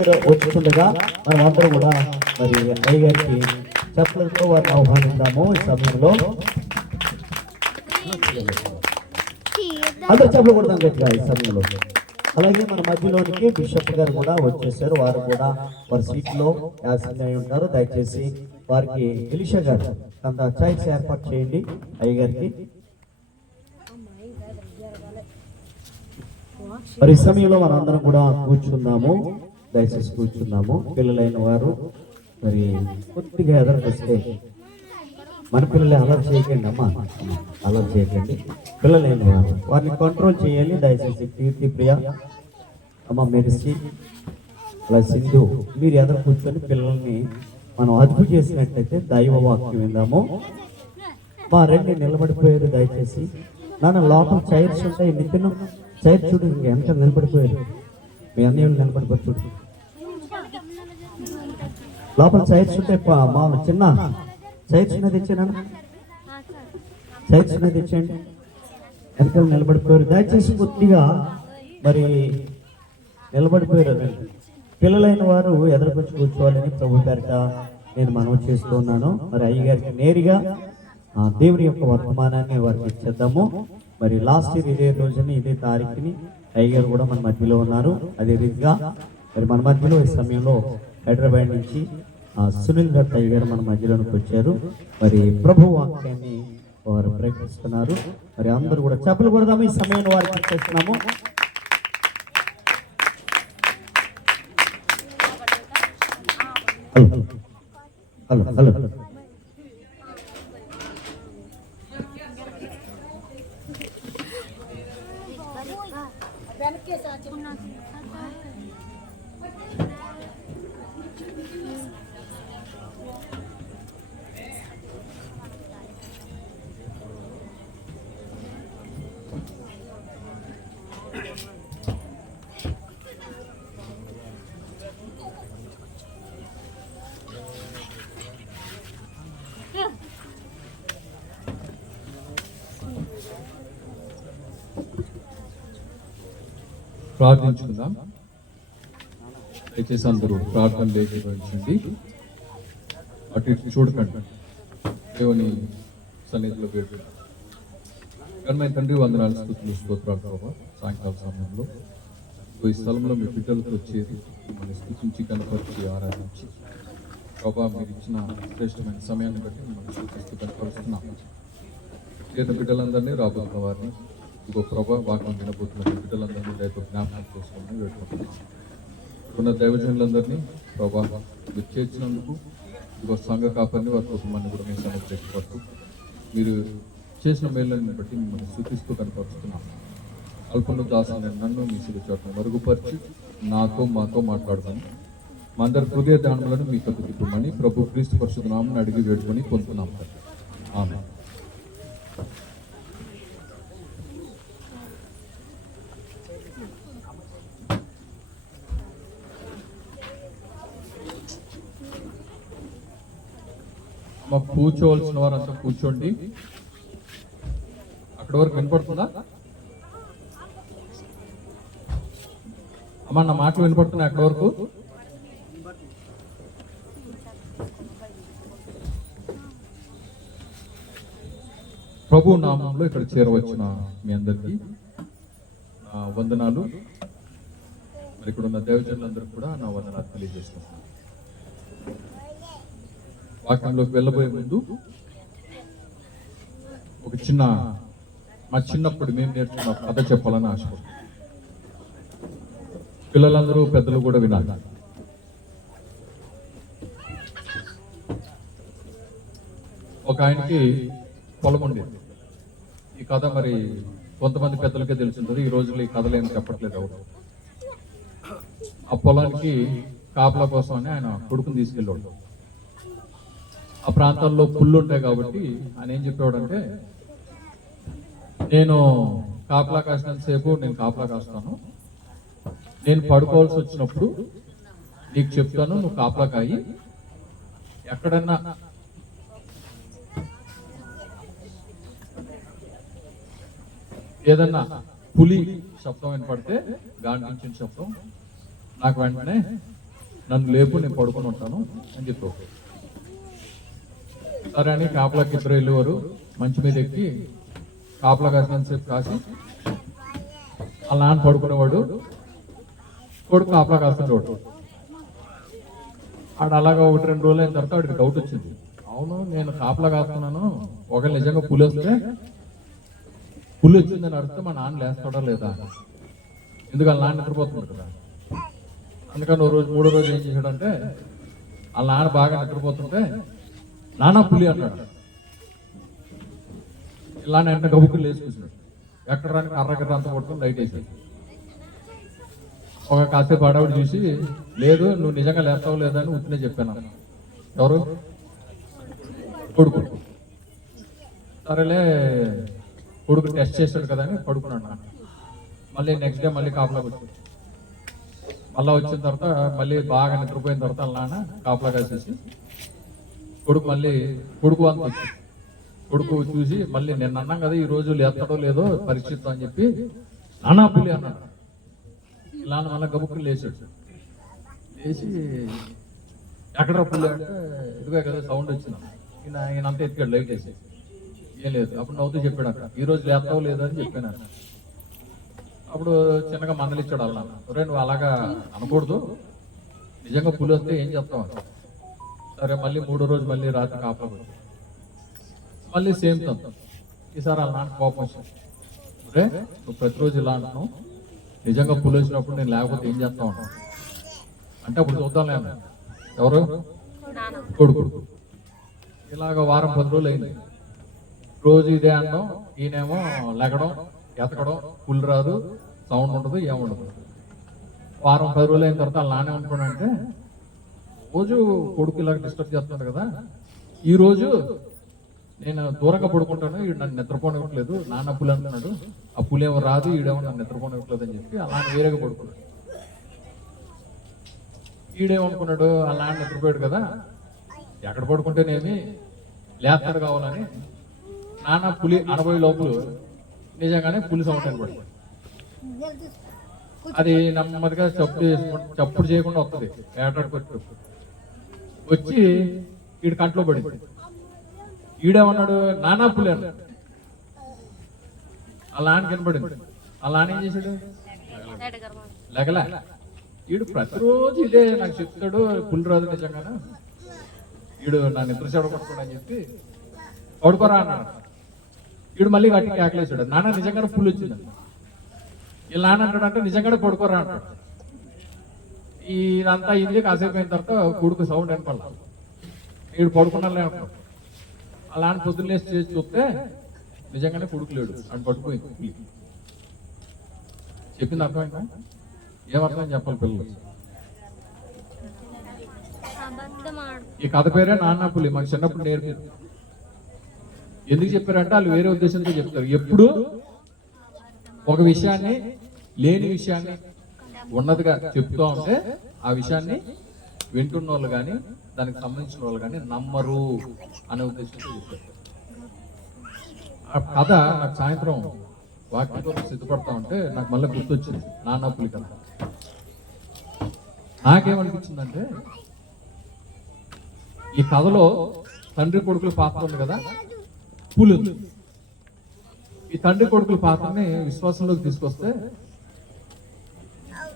వచ్చుతుండగా మనం అందరూ కూడా మరి అయ్యగారికి చెప్పలతో వారిని ఆహ్వానిద్దాము. ఈ సమయంలో అందరూ చెప్పలు కొడతాం గట్టిగా ఈ సమయంలో. అలాగే మన మధ్యలోనికి బిషప్ గారు కూడా వచ్చేసారు. వారు కూడా వారి సీట్లో యాసంగా ఉంటారు. దయచేసి వారికి ఎలిషా గారు కొంత చాయిస్ ఏర్పాటు చేయండి అయ్యగారికి. మరి ఈ సమయంలో మనం అందరం కూడా కూర్చుందాము. దయచేసి కూర్చుందాము. పిల్లలైన వారు మరి కొద్దిగా ఎదురుకొస్తే మన పిల్లలే అలర్ట్ చేయకండి అమ్మా, అలర్ట్ చేయకండి. పిల్లలైన వారు వారిని కంట్రోల్ చేయాలి. దయచేసి కీర్తి ప్రియ అమ్మ మెరిసి అలా సింధు మీరు ఎదురు కూర్చొని పిల్లల్ని మనం అదుపు చేసినట్లయితే దైవ వాక్యం విందాము. మా రెండు నిలబడిపోయారు. దయచేసి నాన్న లోపల చైర్స్ ఉంటాయి. నితిన్ చైర్ చూడు, ఎంత నిలబడిపోయారు. మీ అన్నయ్య నిలబడిపోయి చూడు. లోపల చైర్స్ ఉంటాయి. మా చిన్న చైర్స్ ఉన్నది ఇచ్చాను, చైర్స్ ఉన్నది ఇచ్చేయండి. వెనకాల నిలబడిపోయారు. దయచేసి కొద్దిగా మరి నిలబడిపోయారు. పిల్లలైన వారు ఎదురుకొచ్చి కూర్చోవాలని ప్రభు పేరిట నేను మనవి చేస్తూ ఉన్నాను. మరి అయ్యగారికి నేరుగా దేవుని యొక్క వర్తమానాన్ని వారికి ఇచ్చేద్దాము. మరి లాస్ట్ ఇయర్ ఇదే రోజుని ఇదే తారీఖుని అయ్యగారు కూడా మన మధ్యలో ఉన్నారు. అదే రీతిగా మరి మన మధ్యలో ఈ సమయంలో హైదరాబాద్ నుంచి సునీల్ దత్ అయ్యగారు మన మధ్యలోనికి వచ్చారు. మరి ప్రభు వాక్యాన్ని వారు ప్రకటిస్తున్నారు. మరి అందరూ కూడా చెప్పలు కొడదాము. ఈ సమయాన్ని వారికి ఇచ్చేస్తున్నాము. హలో హలో హలో ప్రార్థించుకుందాం. దయచేసి అందరూ ప్రార్థన లేఖించండి. అటు ఇటు చూడకండి. దేవుని సన్నిధిలో వేడు కన్మైన తండ్రి వందనాలు, స్తుతులు, స్తోత్రాలు ప్రభావ. సాయంకాల సమయంలో ఈ స్థలంలో మీ బిడ్డలతో చేరి మిమ్మల్ని స్తుతించి కనపరిచి ఆరాధించి ప్రభావ మీరు ఇచ్చిన శ్రేష్టమైన సమయాన్ని బట్టి మిమ్మల్ని స్తుతిస్తూ కనపరుస్తున్నాం. చేత బిడ్డలందరినీ రాబోతున్న వారిని ఇంకో ప్రభావ వాక్యం వినబోతున్న బిడ్డలందరినీ రేపు జ్ఞాపకం చేసుకోమని వేడుకుంటున్నాం. ఉన్న దైవజనులందరినీ ప్రభావ మీరు చేర్చినందుకు ఇంకో సంఘ కాపరిని వారి కుటుంబాన్ని కూడా మీ సమర్పించబడుతూ మీరు చేసిన మేళ్ళని బట్టి మిమ్మల్ని సూచిస్తూ కనపరుస్తున్నాం. అల్పను దాసుని నన్ను మీ సిరి చోట్ల మరుగుపరిచి మాతో మాట్లాడమని మా అందరి హృదయ దానములను మీ కప్పు తిప్పమని ప్రభు క్రీస్తు పరిశుద్ధ నామమున అడిగి వేడుకొని పొందుతున్నాం. ఆమేన్. మా కూర్చోవలసిన వారంతా కూర్చోండి. అక్కడి వరకు వినపడుతుందా అమ్మా? నా మాటలు వినపడుతున్నాయి అక్కడి వరకు? ప్రభు నామంలో ఇక్కడ చేరవచ్చిన మీ అందరికీ వందనాలు. మరి ఇక్కడ ఉన్న దేవజనులందరూ కూడా నా వందనాలు తెలియజేస్తున్నాను. వాక్యంలోకి వెళ్ళబోయే ముందు ఒక మా చిన్నప్పుడు మేము నేర్చుకున్న కథ చెప్పాలని ఆశపడుతున్నాం. పిల్లలందరూ పెద్దలు కూడా వినాలి. ఒక ఆయనకి పొలం ఉండేది. ఈ కథ మరి కొంతమంది పెద్దలకే తెలుసుంటుంది. ఈ రోజుల్లో ఈ కథలు ఏమి చెప్పట్లేదు ఎవరు. ఆ పొలానికి కాపలా కోసం అని ఆయన కొడుకుని తీసుకెళ్ళాడు. ఆ ప్రాంతాల్లో పుల్లు ఉంటాయి కాబట్టి ఆయన ఏం చెప్పాడంటే, నేను కాపలా కాసినంతసేపు నేను కాపలా కాస్తాను, నేను పడుకోవాల్సి వచ్చినప్పుడు నీకు చెప్తాను, నువ్వు కాపలా కాయి. ఎక్కడన్నా ఏదన్నా పులి శబ్దం వినపడితే, గాండించిన శబ్దం, నాకు వెంటనే నన్ను లేపు, నేను పడుకొని ఉంటాను అని చెప్పావు. సరే అని కాపలాకి ఇద్దరు వెళ్ళేవారు. మంచి మీద ఎక్కి కాపలా కాసినంతసేపు కాసి వాళ్ళ నాన్న పడుకునేవాడు, కొడుకు కాపలా కాస్తుండేవాడు. ఆడు అలాగా 1-2 రోజులు అయిన తర్వాత వాడికి డౌట్ వచ్చింది. అవును, నేను కాపలా కాస్తున్నాను, ఒకవేళ నిజంగా పులి వస్తే, పులి వచ్చిందని అర్థం మా నాన్న లేస్తాడా లేదా, ఎందుకు వాళ్ళ నాన్న నిద్రపోతున్నాడు కదా. అందుకని 3వ రోజు ఏం చేశాడంటే, వాళ్ళ నాన్న బాగా నిద్రపోతుంటే నాన్న పులి అన్నాడు. ఇలా వెంటనే గబుక్కులు లేచి కూర్చున్నాడు. ఎక్కడ రాని కర్ర అంతా కొట్టుకుని లైట్ వేసాడు. ఒక కాసేపు ఆడవాడు చూసి, లేదు నువ్వు నిజంగా లేస్తావు లేదా అని ఉత్తినే చెప్పాను. ఎవరు? కొడుకు. సరేలే, కొడుకు టెస్ట్ చేశాడు కదా అని పడుకున్నాడు. మళ్ళీ నెక్స్ట్ డే మళ్ళీ కాపలాకి వచ్చాడు. మళ్ళీ వచ్చిన తర్వాత మళ్ళీ బాగా నిద్రపోయిన తర్వాత వాళ్ళ నాన్న కాపలా కాసేసి కొడుకు అంత వచ్చి కొడుకు చూసి, మళ్ళీ నేను అన్నాం కదా ఈ రోజు లేస్తాడో లేదో పరీక్షిద్దాం అని చెప్పి నానా పులి అన్నాడు. ఇలా మళ్ళీ గబుక్కులు లేచాడు. లేచి ఎక్కడ పులి అంటే, ఇదిగో కదా సౌండ్ వచ్చింది. ఈయనంతా ఎత్తికాడు లైట్ వేసి. ఏం లేదు. అప్పుడు నవ్వుతూ చెప్పాడు, అక్కడ ఈ రోజు లేస్తావు లేదో అని చెప్పాను. అప్పుడు చిన్నగా మందలిచ్చాడు వాళ్ళ నాన్న. ఒరే నువ్వు అలాగా అనకూడదు, నిజంగా పులి వస్తే ఏం చేస్తావు అని. సరే మళ్ళీ 3వ రోజు మళ్ళీ రాత్రి కాపలా మళ్ళీ సేమ్ తంతం. ఈసారి వాళ్ళ నాన్న కోపం వచ్చింది. ఒరే నువ్వు ప్రతిరోజు ఇలా అంటున్నావు, నిజంగా పులి వచ్చినప్పుడు నేను లేకపోతే ఏం చేస్తావు అంటావు అంటే, అప్పుడు చూద్దాం లేదు. ఎవరు? కొడుకు. ఇలాగ 1-10 రోజులు అయింది. రోజు ఇదే అనడం, ఈయనేమో లెగడం, ఎతకడం, పులి రాదు, సౌండ్ ఉండదు, ఏముండదు. 10 రోజులు అయిన తర్వాత వాళ్ళ నాన్న ఏమనుకున్నాడంటే, రోజు కొడుకు ఇలాగ డిస్టర్బ్ చేస్తున్నాడు కదా, ఈ రోజు నేను దూరంగా పడుకుంటాను, ఈడు నన్ను నిద్రపోనివ్వట్లేదు, నాన్న పులి అంటున్నాడు, ఆ పులి ఏమో రాదు, ఈడేమో నన్ను నిద్రపోనివ్వట్లేదు అని చెప్పి అలా వేరేగా పడుకున్నాడు. ఈడేమనుకున్నాడు, వాళ్ళ నాన్న నిద్రపోయాడు కదా, ఎక్కడ పడుకుంటేనేమి లేస్తాడు కావాలని నాన్న పులి అనబోయే లోపల నిజంగానే పులి సౌండ్ అనబడి అది నెమ్మదిగా చప్పుడు చేయకుండా వస్తుంది. ఏటాడుకొచ్చు వచ్చి వీడి కంట్లో పడింది. ఈడేమన్నాడు, నానా పులి అన్నాడు. వాళ్ళ నాన్న కనబడింది. వాళ్ళ నాన్న ఏం చేశాడు, లెగలే. వీడు ప్రతిరోజు ఇదే నాకు చెప్తాడు, పులి రాదు నిజంగానే, వీడు నా నిద్ర చెడగొట్టుకోండి అని చెప్పి పడుకోరా అన్నాడు. వీడు మళ్ళీ గట్టి కేకలేసాడు, నాన్న నిజంగానే పులి వచ్చింది. వీళ్ళ నాన్న అంటాడంటే నిజంగానే పడుకోరా అంటాడు. ఇదంతా ఇది కాసేపు అయిన తర్వాత కొడుకు సౌండ్ వినపడాల. వీడు పడుకున్నాలే అంటాడు. వాళ్ళ నాన్న పొద్దున్న లేచి చేసి చూస్తే నిజంగానే కొడుకు లేడు, అని పట్టుకుపోయింది. చెప్పింది అర్థమైందా? ఏమర్థమని చెప్పాలి పిల్లలు? ఈ కథ పేరే నాన్న పులి. మాకు చిన్నప్పుడు నేర్పారు. ఎందుకు చెప్పారంటే వాళ్ళు వేరే ఉద్దేశంతో చెప్తారు. ఎప్పుడు ఒక విషయాన్ని లేని విషయాన్ని ఉన్నదిగా చెప్తూ ఉంటే ఆ విషయాన్ని వింటున్న వాళ్ళు కానీ దానికి సంబంధించిన వాళ్ళు కానీ నమ్మరు అనే ఉద్దేశంతో చెప్తారు. ఆ కథ నాకు సాయంత్రం వాక్యం కోసం సిద్ధపడతా ఉంటే నాకు మళ్ళీ గుర్తొచ్చింది నాన్న పులి కథ. నాకేమనిపించిందంటే, ఈ కథలో తండ్రి కొడుకుల పాత్ర ఉంది కదా, పులి ఉంది. ఈ తండ్రి కొడుకుల పాత్రని విశ్వాసంలోకి తీసుకొస్తే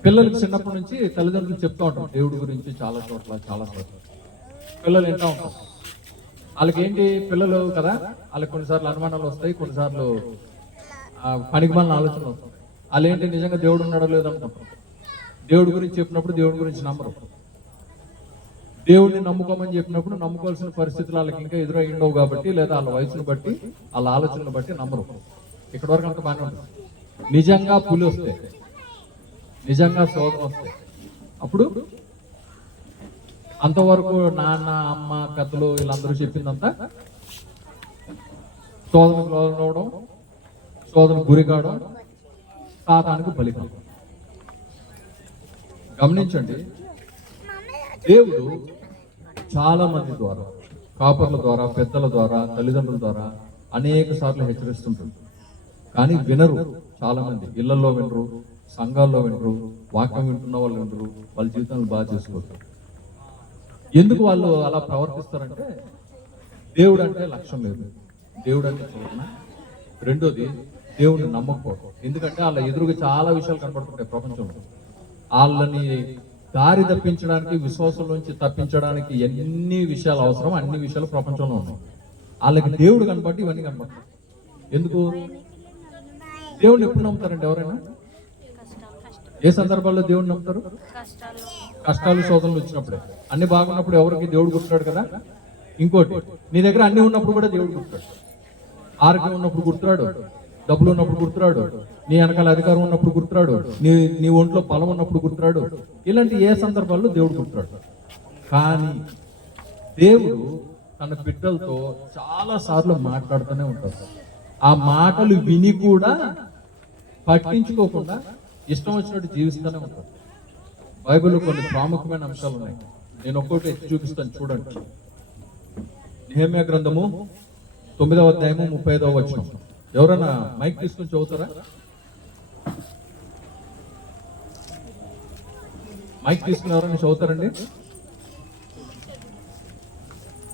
పిల్లలకి చిన్నప్పటి నుంచి తల్లిదండ్రులు చెప్తూ ఉంటాం దేవుడి గురించి చాలా చోట్ల పిల్లలు వింటూ ఉంటాం. వాళ్ళకి ఏంటి, పిల్లలు కదా, వాళ్ళకి కొన్నిసార్లు అనుమానాలు వస్తాయి, కొన్నిసార్లు పనికిమాలిన ఆలోచనలు వస్తాయి. వాళ్ళు ఏంటి, నిజంగా దేవుడు ఉన్నాడో లేదనుకుంటాం. దేవుడి గురించి చెప్పినప్పుడు దేవుడి గురించి నమ్మరు. దేవుడిని నమ్ముకోమని చెప్పినప్పుడు నమ్ముకోవాల్సిన పరిస్థితులు వాళ్ళకి ఇంకా ఎదురయ్యిండవు కాబట్టి, లేదా వాళ్ళ వయసును బట్టి వాళ్ళ ఆలోచనలు బట్టి నమ్మరు. ఇక్కడ వరకు అంత బాగానే ఉంటుంది. నిజంగా పులి వస్తే, నిజంగా శోధన వస్తే, అప్పుడు అంతవరకు నాన్న అమ్మ పెద్దలు వీళ్ళందరూ చెప్పిందంతా శోధనకు లోనవడం, శోధనకు గురి కావడం, సాతానికి బలి కావడం. గమనించండి, దేవుడు చాలా మంది ద్వారా, కాపర్ల ద్వారా, పెద్దల ద్వారా, తల్లిదండ్రుల ద్వారా అనేక సార్లు హెచ్చరిస్తుంటారు. కానీ వినరు. చాలా మంది ఇళ్లలో వినరు, సంఘాల్లో వినరు, వాక్యం వింటున్న వాళ్ళు వినరు, వాళ్ళ జీవితాలను బాగా చేసుకోరు. ఎందుకు వాళ్ళు అలా ప్రవర్తిస్తారంటే దేవుడు అంటే లక్ష్యం లేదు, దేవుడు అంటే చూడన. రెండోది దేవుడిని నమ్మకపోవడం. ఎందుకంటే వాళ్ళ ఎదురుగా చాలా విషయాలు కనపడుతుంటాయి ప్రపంచంలో. వాళ్ళని దారి తప్పించడానికి, విశ్వాసంలోంచి తప్పించడానికి ఎన్ని విషయాలు అవసరం అన్ని విషయాలు ప్రపంచంలో ఉన్నాయి. వాళ్ళకి దేవుడు కనబట్టి ఇవన్నీ కనపడతాయి. ఎందుకు? దేవుడిని ఎప్పుడు నమ్ముతారండి ఎవరైనా? ఏ సందర్భాల్లో దేవుడిని నమ్ముతారు? కష్టాలు శోధనలు వచ్చినప్పుడే. అన్ని బాగున్నప్పుడు ఎవరికి దేవుడు గుర్తున్నాడు కదా. ఇంకోటి, నీ దగ్గర అన్ని ఉన్నప్పుడు కూడా దేవుడు గుర్తాడు. ఆరోగ్యం ఉన్నప్పుడు గుర్తురాడు, డబ్బులు ఉన్నప్పుడు గుర్తురాడు, నీ వెనకాల అధికారం ఉన్నప్పుడు గుర్తురాడు, నీ ఒంట్లో బలం ఉన్నప్పుడు గుర్తురాడు. ఇలాంటి ఏ సందర్భాల్లో దేవుడు గుర్తురాడు. కానీ దేవుడు తన బిడ్డలతో చాలా సార్లు మాట్లాడుతూనే ఉంటాడు. ఆ మాటలు విని కూడా పట్టించుకోకుండా ఇష్టం వచ్చినట్టు జీవిస్తూనే ఉంటాడు. బైబిల్లో కొన్ని ప్రాముఖ్యమైన అంశాలు ఉన్నాయి. నేను ఒక్కొక్కటి ఎత్తి చూపిస్తాను, చూడండి. నెహెమ్యా గ్రంథము 9వ అధ్యాయము 35వ వచనం. ఎవరైనా మైక్ తీసుకొని చదువుతారా? మైక్ తీసుకుని ఎవరైనా చదువుతారండి?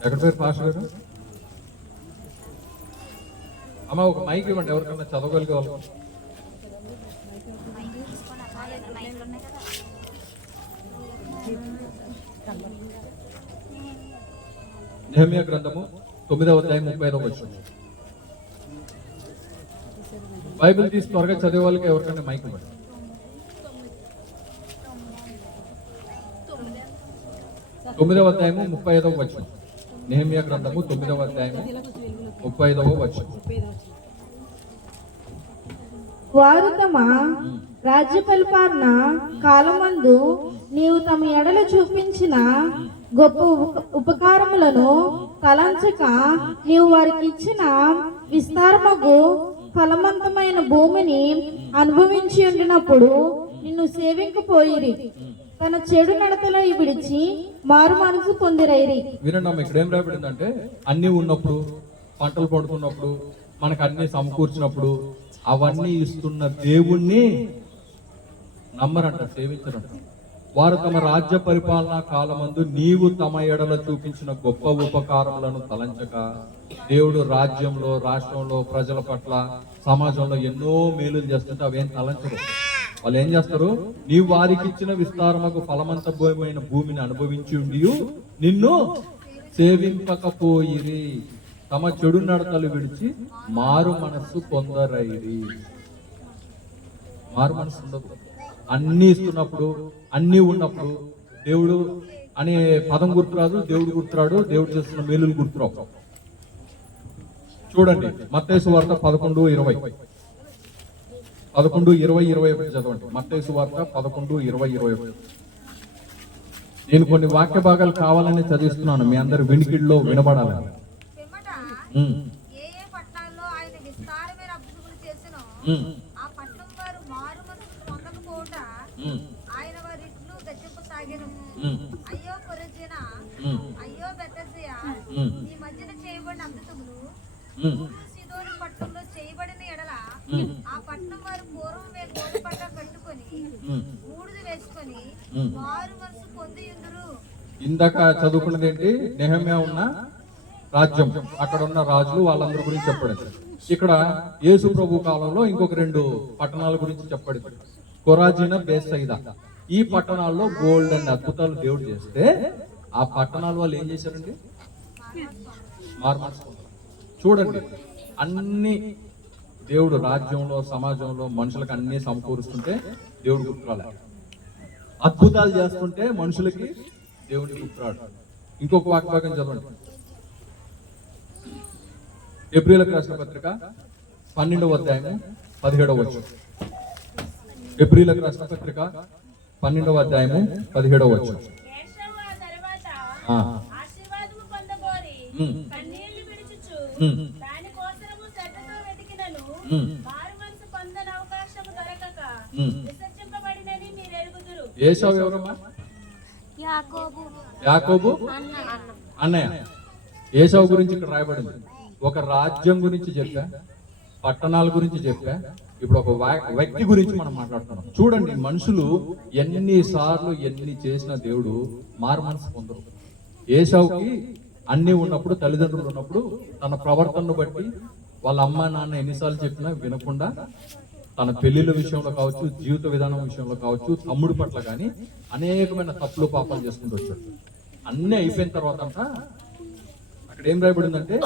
ఎక్కడ పేరు పాస్టర్ గారు? అమ్మ ఒక మైక్ ఇవ్వండి ఎవరికైనా చదవగలిగే వాళ్ళు. నెహెమ్యా గ్రంథము 9వ అధ్యాయం 35వ వచనం. బైబిల్ తీసి త్వరగా చదివే వాళ్ళకి ఎవరికైనా మైక్ ఇవ్వండి. తొమ్మిదవ అధ్యాయము 35వ వచనం. నెహెమ్యా గ్రంథము 9వ అధ్యాయము 35వ వచనం. వారు తమ రాజ్య పరిపాలన కాలమందు నీవు తమ ఎడల చూపించిన గొప్ప ఉపకారములను తలంచక నీవు వారికి ఇచ్చిన విస్తారమగు ఫలవంతమైన భూమిని అనుభవించి ఉండినప్పుడు నిన్ను సేవింకపోయిరి. తన చెడు నడతలో విడిచి మారు మనసు పొందిరైరి. వినండి, ఇక్కడ ఏం రాబడిందంటే అన్ని ఉన్నప్పుడు, పంటలు పండుతున్నప్పుడు, మనకు అన్ని సమకూర్చినప్పుడు అవన్నీ ఇస్తున్న దేవుణ్ణి నమ్మరంట, సేవించరంట. వారు తమ రాజ్య పరిపాలనా కాలమందు నీవు తమ ఎడల చూపించిన గొప్ప ఉపకారములను తలంచక, దేవుడు రాజ్యంలో, రాష్ట్రంలో, ప్రజల పట్ల, సమాజంలో ఎన్నో మేలులు చేస్తుంటే అవేం తలంచరు. వాళ్ళు ఏం చేస్తారు? నీవు వారికి ఇచ్చిన విస్తారముకు ఫలవంతమైన భూమిని అనుభవించి ఉండి నిన్ను సేవింపకపోయిరి. తమ చెడు నడతలు విడిచి మారు మనస్సు పొందరైరి. మారు మనసు ఉండదు. అన్ని ఇస్తున్నప్పుడు, అన్ని ఉన్నప్పుడు దేవుడు అనే పదం గుర్తురాదు, దేవుడు గుర్తురాడు, దేవుడు చేస్తున్న మేలులు గుర్తురావు. చూడండి మత్తయి సువార్త 11:20. 11:20-21 చదవండి. మత్తయి సువార్త 11:20-21. నేను కొన్ని వాక్య భాగాలు కావాలని చదివిస్తున్నాను, మీ అందరి వినికిడిలో వినబడాలని. అయ్యో కొరజీన, అయ్యో బెతసియా, ఈ మధ్యన చేయబడిన అద్భుతములు సీదోను పట్టణంలో చేయబడిన ఎడల ఆ పట్టణం వారు పూర్వం గోధుమ పంట పెట్టుకొని బూడిద వేసుకొని మారు మనసు పొంది ఉందురు. ఇందాక చదువుకున్నది ఏంటి? నెహెమ్యా ఉన్న రాజ్యం, అక్కడ ఉన్న రాజులు, వాళ్ళందరి గురించి చెప్పబడింది. ఇక్కడ యేసు ప్రభు కాలంలో ఇంకొక 2 పట్టణాల గురించి చెప్పబడింది. కొరాజీన, బేత్సయిదా. ఈ పట్టణాల్లో గోల్డ్ అండ్ అద్భుతాలు దేవుడు చేస్తే ఆ పట్టణాల వాళ్ళు ఏం చేశారండి? చూడండి, అన్ని దేవుడు రాజ్యంలో, సమాజంలో మనుషులకు అన్ని సమకూరుస్తుంటే దేవుడు గుర్తురాలే. అద్భుతాలు చేస్తుంటే మనుషులకి దేవుడి గుర్తురాడు. ఇంకొక వాక్యభాగం చదవండి. ఎబ్రీయులకు రాసిన పత్రిక 12వ అధ్యాయము 17వ వచనం. ఎబ్రీయులకు రాసిన పత్రిక 12వ అధ్యాయము 17వ వచనం. ఏశావు ఎవరమ్మా? యాకోబు అన్నయ్య. ఏశావు గురించి ఇక్కడ రాయబడింది. ఒక రాజ్యం గురించి చెప్పా, పట్టణాల గురించి చెప్పా, ఇప్పుడు ఒక వ్యక్తి గురించి మనం మాట్లాడుతున్నాం. చూడండి, మనుషులు ఎన్నిసార్లు ఎన్ని చేసిన దేవుడు మారు మనసు పొందరు. ఏశావుకి అన్ని ఉన్నప్పుడు, తల్లిదండ్రులు ఉన్నప్పుడు తన ప్రవర్తనను బట్టి వాళ్ళ అమ్మ నాన్న ఎన్నిసార్లు చెప్పినా వినకుండా తన పెళ్లిళ్ళ విషయంలో కావచ్చు, జీవిత విధానం విషయంలో కావచ్చు, తమ్ముడి పట్ల కానీ అనేకమైన తప్పులు పాపాలు చేసుకుంటూ వచ్చాడు. అన్నీ అయిపోయిన తర్వాత అక్కడ ఏం రాయబడిందంటే,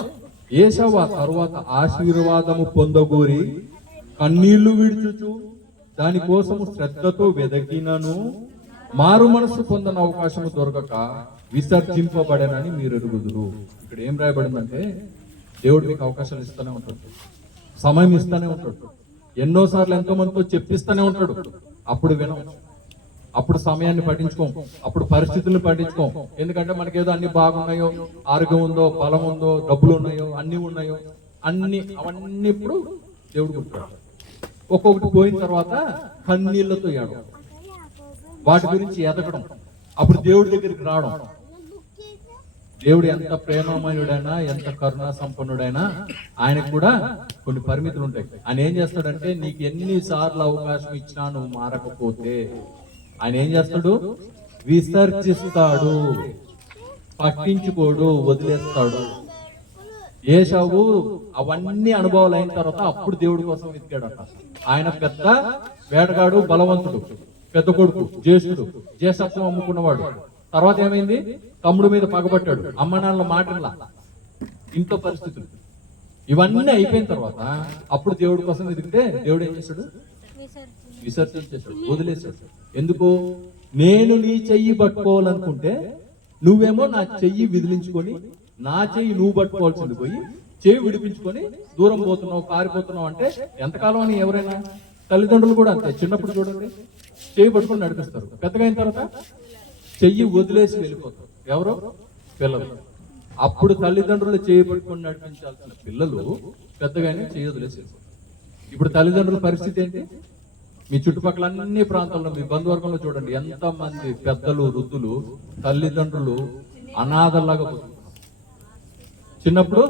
ఏశావు ఆ తరువాత ఆశీర్వాదము పొందగోరి కన్నీళ్లు విడుచుచు దానికోసము శ్రద్ధతో వెదకినను మారు మనస్సు పొందని అవకాశము దొరకక విసర్జింపబడనని మీరు ఎరుగుదురు. ఇక్కడ ఏం రాయబడిందంటే, దేవుడు మీకు అవకాశాలు ఇస్తూనే ఉంటాడు, సమయం ఇస్తూనే ఉంటాడు, ఎన్నోసార్లు ఎంతో మందితో చెప్పిస్తూనే ఉంటాడు. అప్పుడు వినం, అప్పుడు సమయాన్ని పట్టించుకోం, అప్పుడు పరిస్థితులను పట్టించుకోం. ఎందుకంటే మనకేదో అన్ని బాగున్నాయో, ఆరోగ్యం ఉందో, బలం ఉందో, డబ్బులు ఉన్నాయో, అన్ని ఉన్నాయో, అవన్నీ ఇప్పుడు దేవుడు గుర్తురాడు. ఒక్కొక్కటి పోయిన తర్వాత కన్నీళ్లతో ఏడవడం, వాటి గురించి ఎదగడం, అప్పుడు దేవుడి దగ్గరికి రావడం. దేవుడు ఎంత ప్రేమమయుడైనా, ఎంత కరుణా సంపన్నుడైనా ఆయనకు కూడా కొన్ని పరిమితులు ఉంటాయి. ఆయన ఏం చేస్తాడంటే, నీకు ఎన్నిసార్లు అవకాశం ఇచ్చినా నువ్వు మారకపోతే ఆయన ఏం చేస్తాడు? విసర్జిస్తాడు, పట్టించుకోడు, వదిలేస్తాడు. ఏశావు అవన్నీ అనుభవాలు అయిన తర్వాత అప్పుడు దేవుడి కోసం వెతికాడట. ఆయన పెద్ద వేటగాడు, బలవంతుడు, పెద్ద కొడుకు, జ్యేష్ఠుడు, జ్యేష్ఠత్వం అమ్ముకున్నవాడు. తర్వాత ఏమైంది? తమ్ముడు మీద పగబట్టాడు, అమ్మ నాన్నల మాటలా, ఇంట్లో పరిస్థితులు ఇవన్నీ అయిపోయిన తర్వాత అప్పుడు దేవుడి కోసం వెతికితే దేవుడు ఏం చేశాడు? విసర్జించేశాడు, వదిలేశాడు. ఎందుకు? నేను నీ చెయ్యి పట్టుకోవాలనుకుంటే నువ్వేమో నా చెయ్యి విదిలించుకొని నా చెయ్యి నువ్వు పట్టుకోవాల్సింది పోయి చెయ్యి విడిపించుకొని దూరం పోతున్నావు, పారిపోతున్నావు అంటే ఎంతకాలం అని ఎవరైనా, తల్లిదండ్రులు కూడా అంతే. చిన్నప్పుడు చూడండి, చెయ్యి పట్టుకొని నడిపిస్తారు, పెద్దగా అయిన తర్వాత చెయ్యి వదిలేసి వెళ్ళిపోతారు. ఎవరో పిల్లలు. అప్పుడు తల్లిదండ్రులు చెయ్యి పట్టుకొని నడిపించాల్సిన పిల్లలు పెద్దగానే చెయ్యి వదిలేసి వెళ్ళిపోతారు. ఇప్పుడు తల్లిదండ్రుల పరిస్థితి ఏంటి? మీ చుట్టుపక్కల అన్ని ప్రాంతాల్లో, మీ బంధువర్గంలో చూడండి, ఎంతమంది పెద్దలు, వృద్ధులు, తల్లిదండ్రులు అనాథల్లాగా పోతున్నారు. చిన్నప్పుడు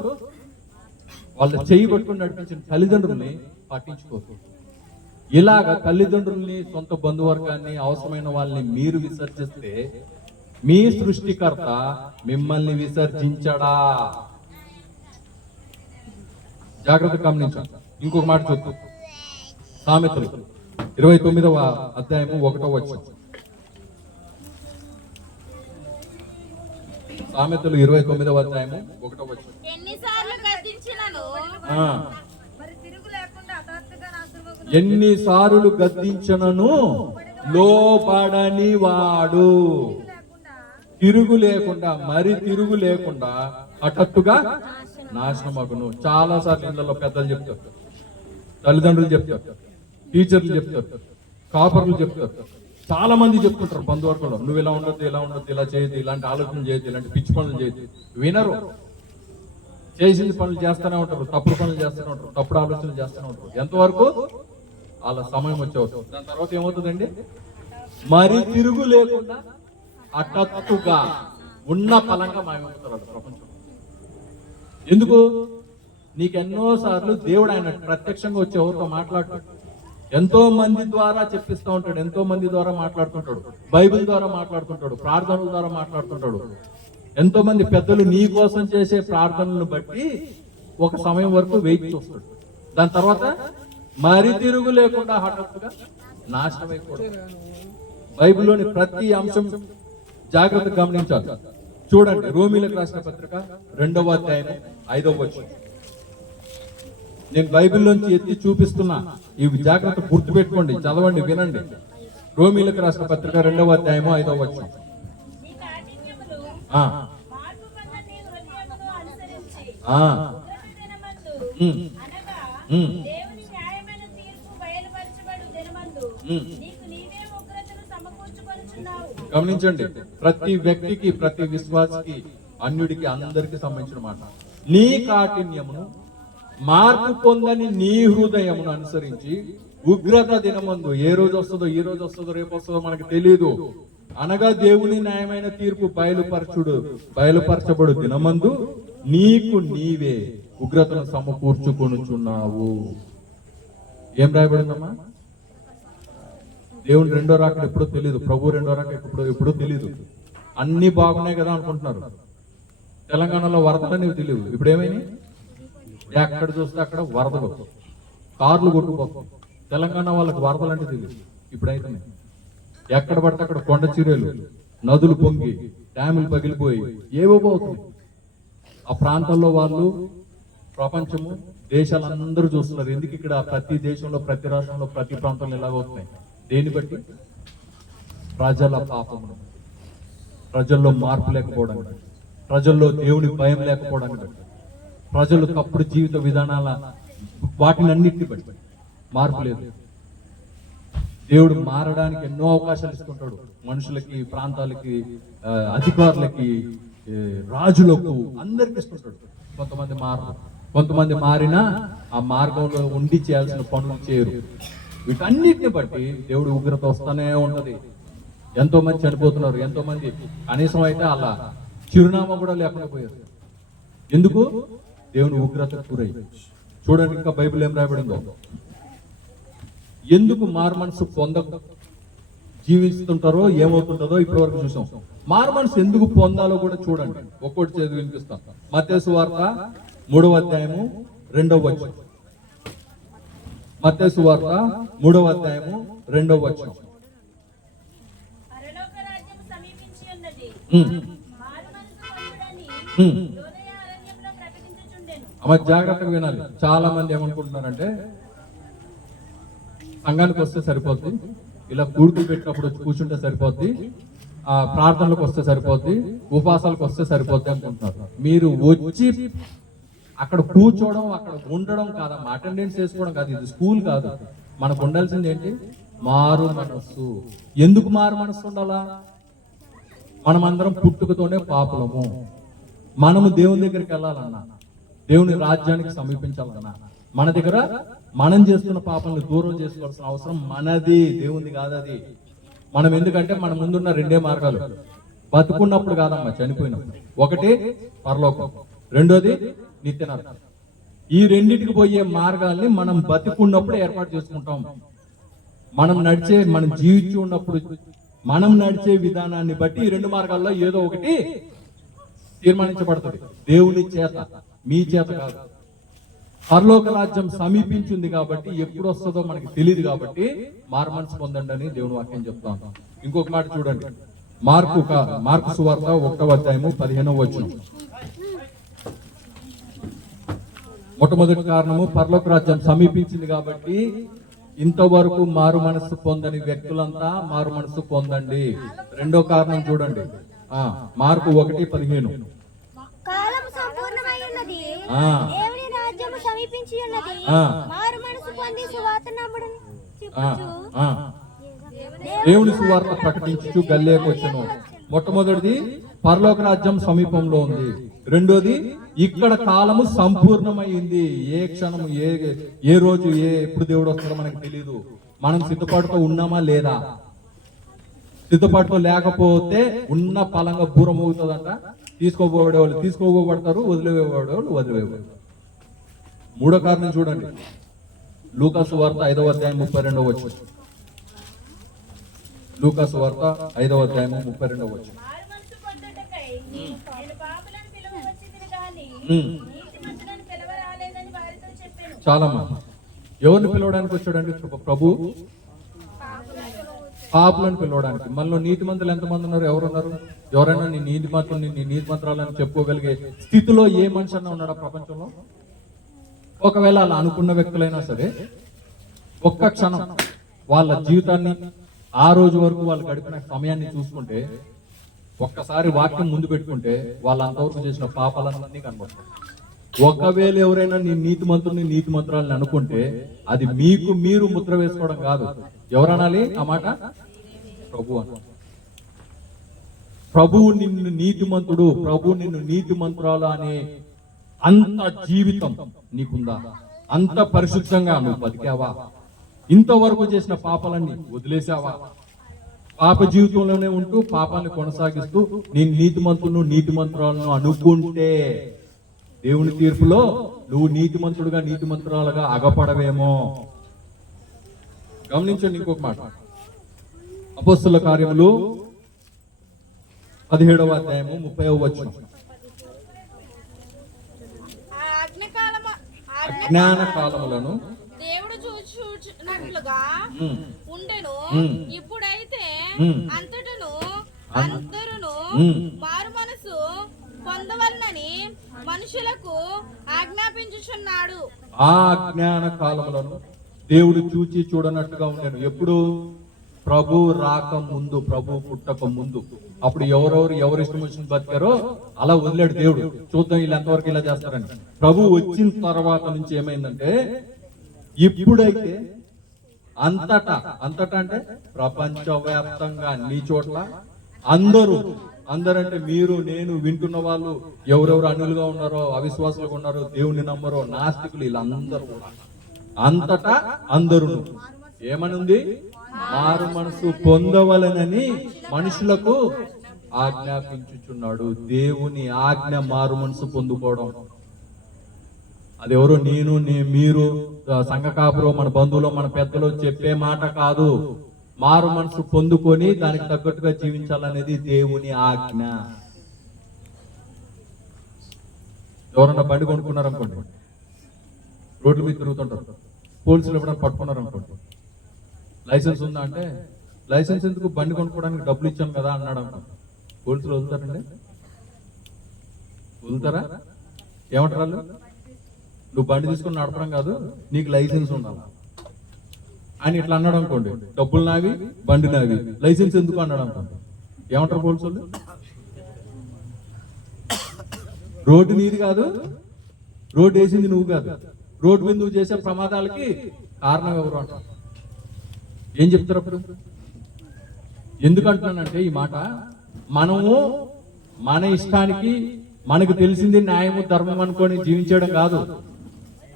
వాళ్ళ చెయ్యి పట్టుకుని నడిపించిన తల్లిదండ్రుల్ని పట్టించుకోరు. ఇలాగ తల్లిదండ్రుల్ని, సొంత బంధువర్గాన్ని, అవసరమైన వాళ్ళని మీరు విసర్జిస్తే మీ సృష్టికర్త మిమ్మల్ని విసర్జించడా? జాగ్రత్త గమనించండి. ఇంకొక మాట చెప్తూ, సామెతలు 29వ అధ్యాయము 1వ వచనం. సామెతలు 29వ అధ్యాయము 1వ వచనం. ఎన్నిసార్లు గద్దించినను మరి తిరుగు లేకుండా హఠాత్తుగా నాశనమగును. ఎన్నిసార్లు గద్దించనను లోబడని వాడు, తిరుగు లేకుండా, మరి తిరుగు లేకుండా హఠాత్తుగా నాశనమగును. చాలా సార్లు ఇళ్లలో పెద్దలు చెప్తారు, తల్లిదండ్రులు చెప్తారు, టీచర్లు చెప్తారు, కాపర్లు చెప్తారు, చాలా మంది చెప్తుంటారు బంధువర్గంలో, నువ్వు ఇలా ఉండొద్దు, ఇలా ఉండొద్దు, ఇలా చేయదు, ఇలాంటి ఆలోచన చేయదు, ఇలాంటి పిచ్చి పనులు చేయదు. వినరు, చేసిన పనులు చేస్తూనే ఉంటారు, తప్పుడు పనులు చేస్తూనే ఉంటారు, తప్పుడు ఆలోచనలు చేస్తూనే ఉంటారు. ఎంతవరకు? వాళ్ళ సమయం వచ్చేవారు. దాని తర్వాత ఏమవుతుందండి? మరి తిరుగు లేకుండా హఠాత్తుగా ఉన్న ఫలంగా మాయమవుతారు ప్రపంచం. ఎందుకు? నీకెన్నో సార్లు దేవుడు ఆయన ప్రత్యక్షంగా వచ్చి ఎవరితో మాట్లాడతాడు, ఎంతో మంది ద్వారా చెప్పిస్తూ ఉంటాడు, ఎంతో మంది ద్వారా మాట్లాడుతుంటాడు, బైబిల్ ద్వారా మాట్లాడుతుంటాడు, ప్రార్థనల ద్వారా మాట్లాడుతుంటాడు. ఎంతో మంది పెద్దలు నీ కోసం చేసే ప్రార్థనలను బట్టి ఒక సమయం వరకు వెయిట్ చూస్తాడు. దాని తర్వాత మరి తిరుగు లేకుండా హఠాత్తుగా నాశనం అయిపోతాడు. బైబిల్లోని ప్రతి అంశం జాగ్రత్తగా గమనించాలి. చూడండి, రోమీలకు రాసిన పత్రిక 2వ అధ్యాయం 5వ వచనం. నేను బైబిల్లోంచి ఎత్తి చూపిస్తున్నా, ఇవి జాగ్రత్త గుర్తు పెట్టుకోండి, చదవండి, వినండి. రోమీలకు రాసిన పత్రిక 2వ అధ్యాయం 5వ వచనం. గమనించండి, ప్రతి వ్యక్తికి, ప్రతి విశ్వాసికి, అన్యుడికి, అందరికి సంబంధించిన మాట. నీ కాఠిన్యమును మార్పు పొందని నీ హృదయమును అనుసరించి ఉగ్రత దినమందు, ఏ రోజు వస్తుందో, ఈ రోజు వస్తుందో, రేపు వస్తుందో మనకు తెలియదు, అనగా దేవుని న్యాయమైన తీర్పు బయలుపరచబడు దినమందు నీకు నీవే ఉగ్రతను సమకూర్చుకొనుచున్నావు. ఏం రాయబడిందమ్మా? దేవుని రెండో రాకడ ఎప్పుడో తెలియదు, ప్రభు రెండో రాకడ ఎప్పుడో తెలియదు. అన్ని బాగున్నాయి కదా అనుకుంటున్నారు. తెలంగాణలో వరదలు అనేవి తెలియవు. ఇప్పుడు ఏమైనాయి? ఎక్కడ చూస్తే అక్కడ వరదలు, కార్లు కొట్టుకుపోతాయి. తెలంగాణ వాళ్ళకి వరదలు అంటే తెలియదు. ఇప్పుడైతే ఎక్కడ పడితే అక్కడ కొండ చీరలు, నదులు పొంగి, డ్యాములు పగిలిపోయి ఏవో అవుతుంది. ఆ ప్రాంతాల్లో వాళ్ళు, ప్రపంచము, దేశాలందరూ చూస్తున్నారు. ఎందుకు ఇక్కడ ప్రతి దేశంలో, ప్రతి రాష్ట్రంలో, ప్రతి ప్రాంతంలో ఎలాగవుతున్నాయి? దేన్ని బట్టి? ప్రజల పాపమును, ప్రజల్లో మార్పు లేకపోవడానికి బట్టి, ప్రజల్లో దేవుని భయం లేకపోవడానికి బట్టి, ప్రజలు తప్పుడు జీవిత విధానాల వాటిని అన్నిటిని బట్టి మార్పు లేదు. దేవుడు మారడానికి ఎన్నో అవకాశాలు ఇస్తుంటాడు మనుషులకి, ప్రాంతాలకి, అధికారులకి, రాజులకు, అందరికి ఇస్తుంటాడు. కొంతమంది మారరు, కొంతమంది మారినా ఆ మార్గంలో ఉండి చేయాల్సిన పనులు చేయరు. వీటన్నిటిని బట్టి దేవుడు ఉగ్రత వస్తానే ఉంటది. ఎంతో మంది చనిపోతున్నారు, ఎంతో మంది కనీసం అయితే అలా చిరునామా కూడా లేకుండా పోయారు. ఎందుకు? దేవుని ఉగ్రత గురై. చూడండి ఇంకా బైబిల్ ఏం రాయబడిందో. ఎందుకు మారు మనసు జీవిస్తుంటారో ఏమవుతుంటుందో ఇప్పటి వరకు చూసాం. మారు మనసు ఎందుకు పొందాలో కూడా చూడండి. ఒక్కొక్కటి చదివి వినిపిస్తాం. మత్తయి సువార్త 3వ అధ్యాయము 2వ వచనం. మత్తయి సువార్త 3వ అధ్యాయము 2వ వచనం. పరలోక రాజ్యము సమీపించి ఉన్నది. మారు మనసు పొందుడని యోదయ అరణ్యంలో ప్రకటించుచుండెను. అమ్మ జాగ్రత్తగా వినాలి. చాలా మంది ఏమనుకుంటున్నారంటే సంఘానికి వస్తే సరిపోద్ది, ఇలా కూడుకులు పెట్టినప్పుడు వచ్చి కూర్చుంటే సరిపోద్ది, ఆ ప్రార్థనలకు వస్తే సరిపోద్ది, ఉపవాసాలకు వస్తే సరిపోద్ది అనుకుంటున్నారు. మీరు వచ్చి అక్కడ కూర్చోవడం, అక్కడ ఉండడం కాదమ్మా, అటెండెన్స్ చేసుకోవడం కాదు. ఇది స్కూల్ కాదు. మనకు ఉండాల్సింది ఏంటి? మారు మనస్సు. ఎందుకు మారు మనస్సు ఉండాలా? మనమందరం పుట్టుకతోనే పాపులము. మనము దేవుని దగ్గరికి వెళ్ళాలన్నా, దేవుని రాజ్యానికి సమీపించాలన్నా, మన దగ్గర మనం చేస్తున్న పాపాలను దూరం చేసుకోవాల్సిన అవసరం మనది, దేవుంది కాదు అది. మనం ఎందుకంటే మన ముందున్న 2 మార్గాలు. బతుకున్నప్పుడు కాదమ్మా, చనిపోయినప్పుడు. ఒకటి పరలోకం, రెండోది నిత్య నరకం. ఈ రెండింటికి పోయే మార్గాల్ని మనం బతుకున్నప్పుడు ఏర్పాటు చేసుకుంటాం. మనం జీవించి ఉన్నప్పుడు మనం నడిచే విధానాన్ని బట్టి ఈ 2 మార్గాల్లో ఏదో ఒకటి తీర్మానించబడుతుంది దేవుని చేత, మీ చేత కాదు. పరలోక రాజ్యం సమీపించింది కాబట్టి, ఎప్పుడు వస్తుందో మనకి తెలియదు కాబట్టి మారు మనసు పొందండి అని దేవుని వాక్యం చెప్తాం. ఇంకొక మాట చూడండి. మార్కు సువార్త 1వ అధ్యాయము 15వ వచనం. మొట్టమొదటి కారణము పరలోక రాజ్యం సమీపించింది కాబట్టి ఇంతవరకు మారు మనస్సు పొందని వ్యక్తులంతా మారు మనస్సు పొందండి. రెండో కారణం చూడండి. మార్కు 1:15. కాలం సంపూర్ణమై ఉన్నది, దేవుని రాజ్యము సమీపించి ఉన్నది, మారు మనసు పొంది సువార్త నమ్ముడని చెప్పుచు దేవుని సువార్త ప్రకటించుచు గల్లియోకు వచ్చెను. మొట్టమొదటిది పరలోక రాజ్యం సమీపంలో ఉంది. రెండోది ఇక్కడ కాలము సంపూర్ణమైంది. ఏ క్షణము, ఏ రోజు, ఎప్పుడు దేవుడు వస్తాడో మనకు తెలియదు. మనం సిద్ధపాటుతో ఉన్నామా లేదా? సిద్ధపాటుతో లేకపోతే ఉన్న ఫలంగా బూరం ఊగుతుందంట. తీసుకోబోయేవాళ్ళు తీసుకోబోబడతారు, వదిలివేవాళ్ళు వదిలివేయబడతారు. మూడో కారణం చూడండి. లూకా సువార్త 5వ అధ్యాయం 32వ వచనం. లూకా సువార్త 5వ అధ్యాయం 32వ వచనం. మారు మనసు పొందుటకై నేను పాపులను పిలువవచ్చితిని గాని నీతిమంతులను పిలవరాలేదని వారితో చెప్పాను. చాలా మంది ఎవరిని పిలవడానికి వచ్చాడండి ప్రభు? పాపులను పిలవడానికి. మనలో నీతిమంతులు ఎంతమంది ఉన్నారు? ఎవరున్నారు? ఎవరైనా నీ నీతిమంతురాలని చెప్పుకోగలిగే స్థితిలో ఏ మనిషి అన్నా ఉన్నాడా ప్రపంచంలో? ఒకవేళ అలా అనుకున్న వ్యక్తులైనా సరే ఒక్క క్షణం వాళ్ళ జీవితాన్ని, ఆ రోజు వరకు వాళ్ళు గడిపిన సమయాన్ని చూసుకుంటే, ఒక్కసారి వాక్యం ముందు పెట్టుకుంటే వాళ్ళు అంతవరకు చేసిన పాపాలన్నీ కనబడతాయి. ఒకవేళ ఎవరైనా నీ నీతిమంతుడిని, నీతిమంతురాలని అనుకుంటే అది మీకు మీరు ముద్ర వేసుకోవడం కాదు. ఎవరనాలి ఆ మాట? ప్రభు అన్న. ప్రభువు నిన్ను నీతిమంతుడు, ప్రభు నిన్ను నీతిమంతురాలు అనే అంత జీవితం నీకుందా? అంత పరిశుద్ధంగా నువ్వు బతికావా? ఇంతవరకు చేసిన పాపాలన్నీ వదిలేసావా? పాప జీవితంలోనే ఉంటూ పాపాన్ని కొనసాగిస్తూ నేను నీతిమంతుడు, నీతిమంతురాలను అనుకుంటే దేవుని తీర్పులో నువ్వు నీతిమంతుడుగా, నీతిమంతురాలుగా అగపడవేమో. గమనించండి ఇంకొక మాట. అపోస్తుల కార్యములు 17వ అధ్యాయము 30వ వచనం. జ్ఞాన కాలములను దేవుడు చూచునట్లుగా ఉండెను. ఇప్పుడైతే అంతటను అందరును మారు మనసు పొందవలనని మనుషులకు ఆజ్ఞాపించుచున్నాడు. ఆ జ్ఞాన కాలములను దేవుడు చూచి చూడనట్టుగా ఉండేను. ఎప్పుడు? ప్రభు రాక ముందు, ప్రభు పుట్టక ముందు. అప్పుడు ఎవరు ఇష్టం వచ్చిన బతికారో అలా వదిలేడు దేవుడు. చూద్దాం వీళ్ళు ఎంతవరకు ఇలా చేస్తారని. ప్రభు వచ్చిన తర్వాత నుంచి ఏమైందంటే, ఇప్పుడైతే అంతటా అంటే ప్రపంచవ్యాప్తంగా అన్ని చోట్ల అందరంటే మీరు, నేను, వింటున్న వాళ్ళు, ఎవరెవరు అన్యులుగా ఉన్నారో, అవిశ్వాసులుగా ఉన్నారో, దేవుని నమ్మరో, నాస్తికులు, వీళ్ళందరూ కూడా అంతటా అందరూ ఏమనుంది? మారు మనసు పొందవలనని మనుషులకు ఆజ్ఞాపించుచున్నాడు. దేవుని ఆజ్ఞ మారు మనసు పొందుకోవడం. అదెవరో మీరు సంఘ కాపులో, మన బంధువులు, మన పెద్దలు చెప్పే మాట కాదు. మారు మనసు పొందుకొని దానికి తగ్గట్టుగా జీవించాలనేది దేవుని ఆజ్ఞ. ఎవరన్నా బండి కొనుక్కున్నారనుకోండి, రోడ్ల మీద తిరుగుతుంటారు, పోలీసులు ఎప్పుడైనా పట్టుకున్నారనుకోండి, లైసెన్స్ ఉందా అంటే, లైసెన్స్ ఎందుకు, బండి కొనుక్కోవడానికి డబ్బులు ఇచ్చాను కదా అన్నాడు అనుకోండి, పోలీసులు వదులుతారండి? వదులుతారా? ఏమంటారు వాళ్ళు? నువ్వు బండి తీసుకుని నడపడం కాదు, నీకు లైసెన్స్ ఉండాలి అని ఇట్లా అన్నాడు అనుకోండి, డబ్బులు నావి, బండి నావి, లైసెన్స్ ఎందుకు అన్నాడు అనుకోండి, ఏమంటారు పోలీసులు? రోడ్డు నీది కాదు, రోడ్డు వేసింది నువ్వు కాదు, రోడ్డు మీద నువ్వు చేసే ప్రమాదాలకి కారణం ఎవరు అంటారు. ఏం చెప్తారు అప్పుడు? ఎందుకు అంటున్నానంటే ఈ మాట, మనము మన ఇష్టానికి మనకు తెలిసింది న్యాయము ధర్మం అనుకొని జీవించడం కాదు,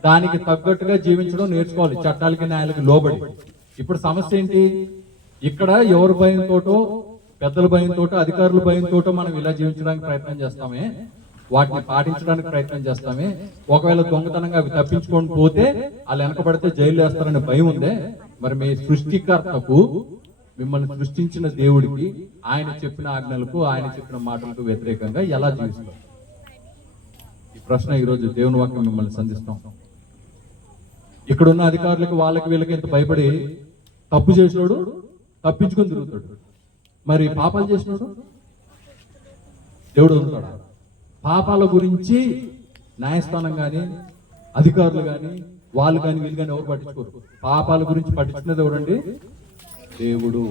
దానికి తగ్గట్టుగా జీవించడం నేర్చుకోవాలి, చట్టాలకి న్యాయాలకి లోబడి. ఇప్పుడు సమస్య ఏంటి? ఇక్కడ ఎవరి భయంతోటో, పెద్దల భయంతోటో, అధికారుల భయంతోటో మనం ఇలా జీవించడానికి ప్రయత్నం చేస్తామే, వాటిని పాటించడానికి ప్రయత్నం చేస్తామే. ఒకవేళ దొంగతనంగా అవి తప్పించుకొని పోతే వాళ్ళు వెనకబడితే జైలు వేస్తారనే భయం ఉందే. మరి మీ సృష్టికర్తకు, మిమ్మల్ని సృష్టించిన దేవుడికి, ఆయన చెప్పిన ఆజ్ఞలకు, ఆయన చెప్పిన మాటలకు వ్యతిరేకంగా ఎలా జీవిస్తారు? ఈ ప్రశ్న ఈరోజు దేవుని వాక్యం మిమ్మల్ని సంధిస్తాం. ఇక్కడున్న అధికారులకు, వాళ్ళకి, వీళ్ళకి ఎంత భయపడి తప్పు చేసినోడు తప్పించుకొని తిరుగుతాడు, మరి పాపాలు చేసినోడు దేవుడు వదులుతాడు. పాపాల గురించి న్యాయస్థానం కానీ, అధికారులు కానీ, వాళ్ళు కానీ, వీళ్ళు కానీ ఎవరు పట్టించుకోరు. పాపాల గురించి పట్టించుకునేది ఎవరండి? దేవుడు.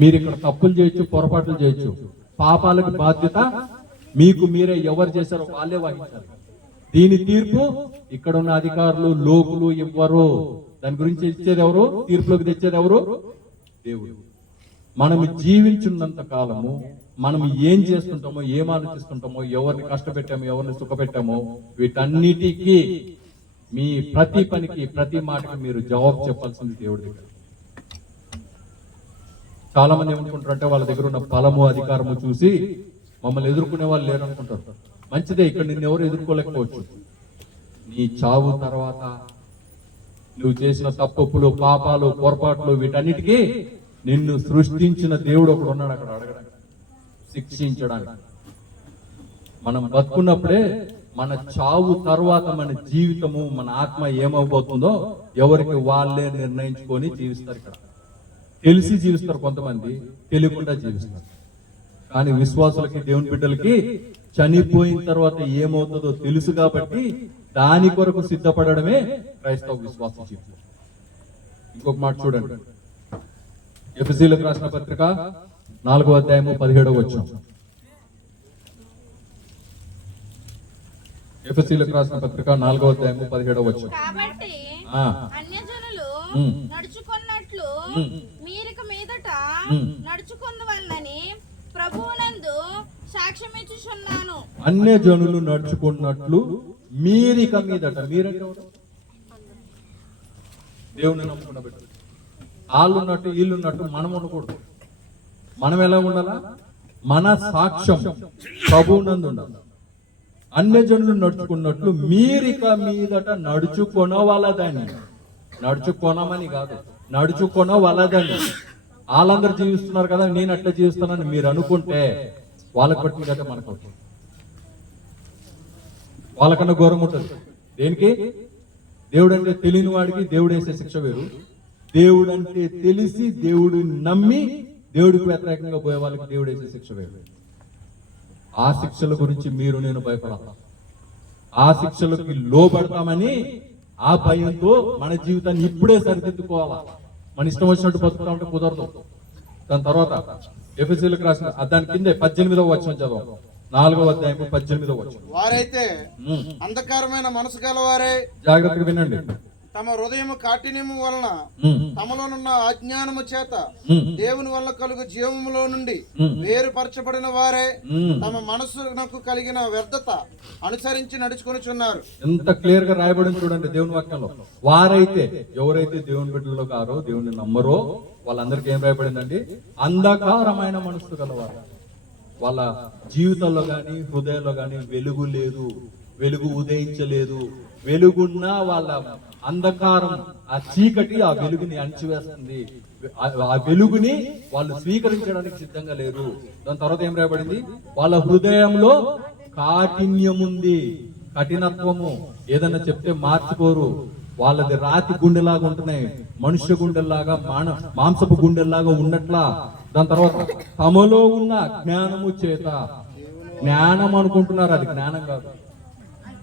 మీరు ఇక్కడ తప్పులు చేయొచ్చు, పొరపాట్లు చేయొచ్చు, పాపాలకు బాధ్యత మీకు మీరే, ఎవరు చేశారో వాళ్ళే వహించాలి. దీని తీర్పు ఇక్కడ ఉన్న అధికారులు, లోకులు ఇవ్వరు. దాని గురించి ఇచ్చేది ఎవరు? తీర్పులోకి తెచ్చేది ఎవరు? దేవుడు. మనము జీవించున్నంత కాలము మనం ఏం చేస్తుంటామో, ఏం ఆలోచిస్తుంటామో, ఎవరిని కష్టపెట్టామో, ఎవరిని సుఖపెట్టామో, వీటన్నిటికీ, మీ ప్రతి పనికి, ప్రతి మాటకి మీరు జవాబు చెప్పాల్సింది దేవుడి దగ్గర. చాలా మంది ఏమనుకుంటారంటే, వాళ్ళ దగ్గర ఉన్న బలము, అధికారము చూసి మమ్మల్ని ఎదుర్కొనే వాళ్ళు లేరు అనుకుంటారు. మంచిదే, ఇక్కడ నిన్ను ఎవరు ఎదుర్కోలేకపోవచ్చు. నీ చావు తర్వాత నువ్వు చేసిన తప్పులు, పాపాలు, పొరపాట్లు, వీటన్నిటికీ నిన్ను సృష్టించిన దేవుడు ఒకడు ఉన్నాడు అక్కడ అడగడానికి, శిక్షించడానికి. మనం బతుకున్నప్పుడే మన చావు తర్వాత మన జీవితము, మన ఆత్మ ఏమవబోతుందో ఎవరికి వాళ్ళే నిర్ణయించుకొని జీవిస్తారు. ఇక్కడ తెలిసి జీవిస్తారు కొంతమంది, తెలియకుండా జీవిస్తారు. కానీ విశ్వాసులకి, దేవుని బిడ్డలకి చనిపోయిన తర్వాత ఏమవుతుందో తెలుసు కాబట్టి దాని కొరకు సిద్ధపడడమే క్రైస్తవ విశ్వాస జీవితం. ఇంకొక మాట చూడండి, ఎఫెసీయులకు రాసిన పత్రిక 4వ అధ్యాయము 17వ వచనం. ఎఫెసీయులకు రాసిన పత్రిక 4వ అధ్యాయము 17వ వచనం. కాబట్టి అన్యజనులు నడుచుకున్నట్లు మీరిక మీదట నడుచుకొందువలనని ప్రభువునందు సాక్ష్యం ఇచ్చుచున్నాను. అన్యజనులు నడుచుకున్నట్లు మీరిక మీదట, మీరంటే దేవుని నమ్ముకున్న బిడ్డ. వాళ్ళు ఉన్నట్టు, వీళ్ళు ఉన్నట్టు మనం ఉండకూడదు. మనం ఎలా ఉండాలా? మన సాక్ష్యం ప్రభువునందు ఉండాలి. అన్యజనులు నడుచుకున్నట్లు మీరిక మీదట నడుచుకొనవలదని. నడుచుకొనమని కాదు, నడుచుకొనవలదని. వాళ్ళందరూ జీవిస్తున్నారు కదా, నేను అట్లా జీవిస్తున్నాను మీరు అనుకుంటే వాళ్ళకి పట్టిన కదా మనకు వాళ్ళకన్నా ఘోరం ఉంటుంది. దేనికి? దేవుడు అంటే తెలియని వాడికి దేవుడు వేసే శిక్ష వేరు, దేవుడు అంటే తెలిసి దేవుడు నమ్మి దేవుడికి వ్యతిరేకంగా పోయే వాళ్ళకి దేవుడు వేసే శిక్ష వేరు. ఆ శిక్షల గురించి మీరు నేను భయపడతాం, ఆ శిక్షలకి లోబడతామని ఆ భయంతో మన జీవితాన్ని ఇప్పుడే సరిదిద్దుకోవాలా. మన ఇష్టం వచ్చినట్టు బతుకుతా ఉంటే కుదరదు. దాని తర్వాత ఎఫెసీయులకు రాసిన దాని కిందే 18వ వచనం చదవం, 4వ అధ్యాయం 18వ వచనం. వారైతే అంధకారమైన మనసు గలవారే, జాగ్రత్తగా వినండి, తమ హృదయము కాఠిన్యము వలన తమలోనున్న అజ్ఞానము చేత దేవుని వల్ల కలుగు జీవములో నుండి వేరుపరచబడిన వారే తమ మనసునకు కలిగిన వ్యర్థత అనుసరించి నడుచుకొనిచున్నారు. ఎంత క్లియర్ గా రాయబడింది చూడండి దేవుని వాక్యంలో. వారైతే, ఎవరైతే దేవుని బిడ్డలు కారో, దేవుని నమ్మరో వాళ్ళందరికీ ఏం రాయబడిందండి? అంధకారమైన మనసు గలవారు. వాళ్ళ జీవితంలో గాని హృదయంలో గాని వెలుగు లేదు, వెలుగు ఉదయించలేదు. వెలుగున్న వాళ్ళ అంధకారం, ఆ చీకటి ఆ వెలుగుని అణిచివేస్తుంది. ఆ వెలుగుని వాళ్ళు స్వీకరించడానికి సిద్ధంగా లేరు. దాని తర్వాత ఏం రాయబడింది? వాళ్ళ హృదయంలో కాఠిన్యముంది, కఠినత్వము. ఏదన్నా చెప్తే మార్చుకోరు. వాళ్ళది రాతి గుండెలాగా ఉంటున్నాయి, మనుష్య గుండెల్లాగా, మాంసపు గుండెల్లాగా ఉన్నట్లా. దాని తర్వాత తమలో ఉన్న జ్ఞానము చేత, జ్ఞానం అనుకుంటున్నారు, అది జ్ఞానం కాదు.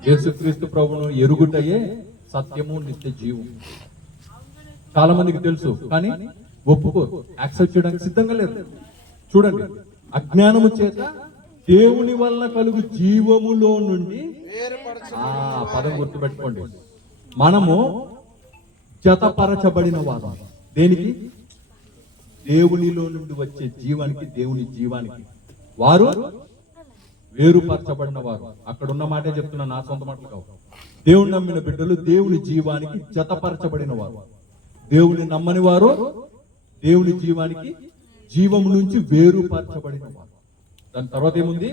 యేసుక్రీస్తు ప్రభువును ఎరుగుటయే సత్యము నిత్య జీవం. చాలా మందికి తెలుసు కానీ ఒప్పుకోరు, యాక్సెప్ట్ చేయడానికి సిద్ధంగా లేరు. చూడండి, అజ్ఞానము చేత దేవుని వల్ల కలుగు జీవములో నుండి, ఆ పదం గుర్తుపెట్టుకోండి, మనము జతపరచబడిన వారం. దేనికి? దేవునిలో నుండి వచ్చే జీవానికి, దేవుని జీవానికి. వారు వేరుపరచబడిన వారు. అక్కడ ఉన్న మాటే చెప్తున్నా, నా సొంత మాటలు కావు. దేవుని నమ్మిన బిడ్డలు దేవుని జీవానికి జతపరచబడిన వారు. దేవుని నమ్మని వారు దేవుని జీవానికి, జీవం నుంచి వేరుపరచబడిన వారు. దాని తర్వాత ఏముంది?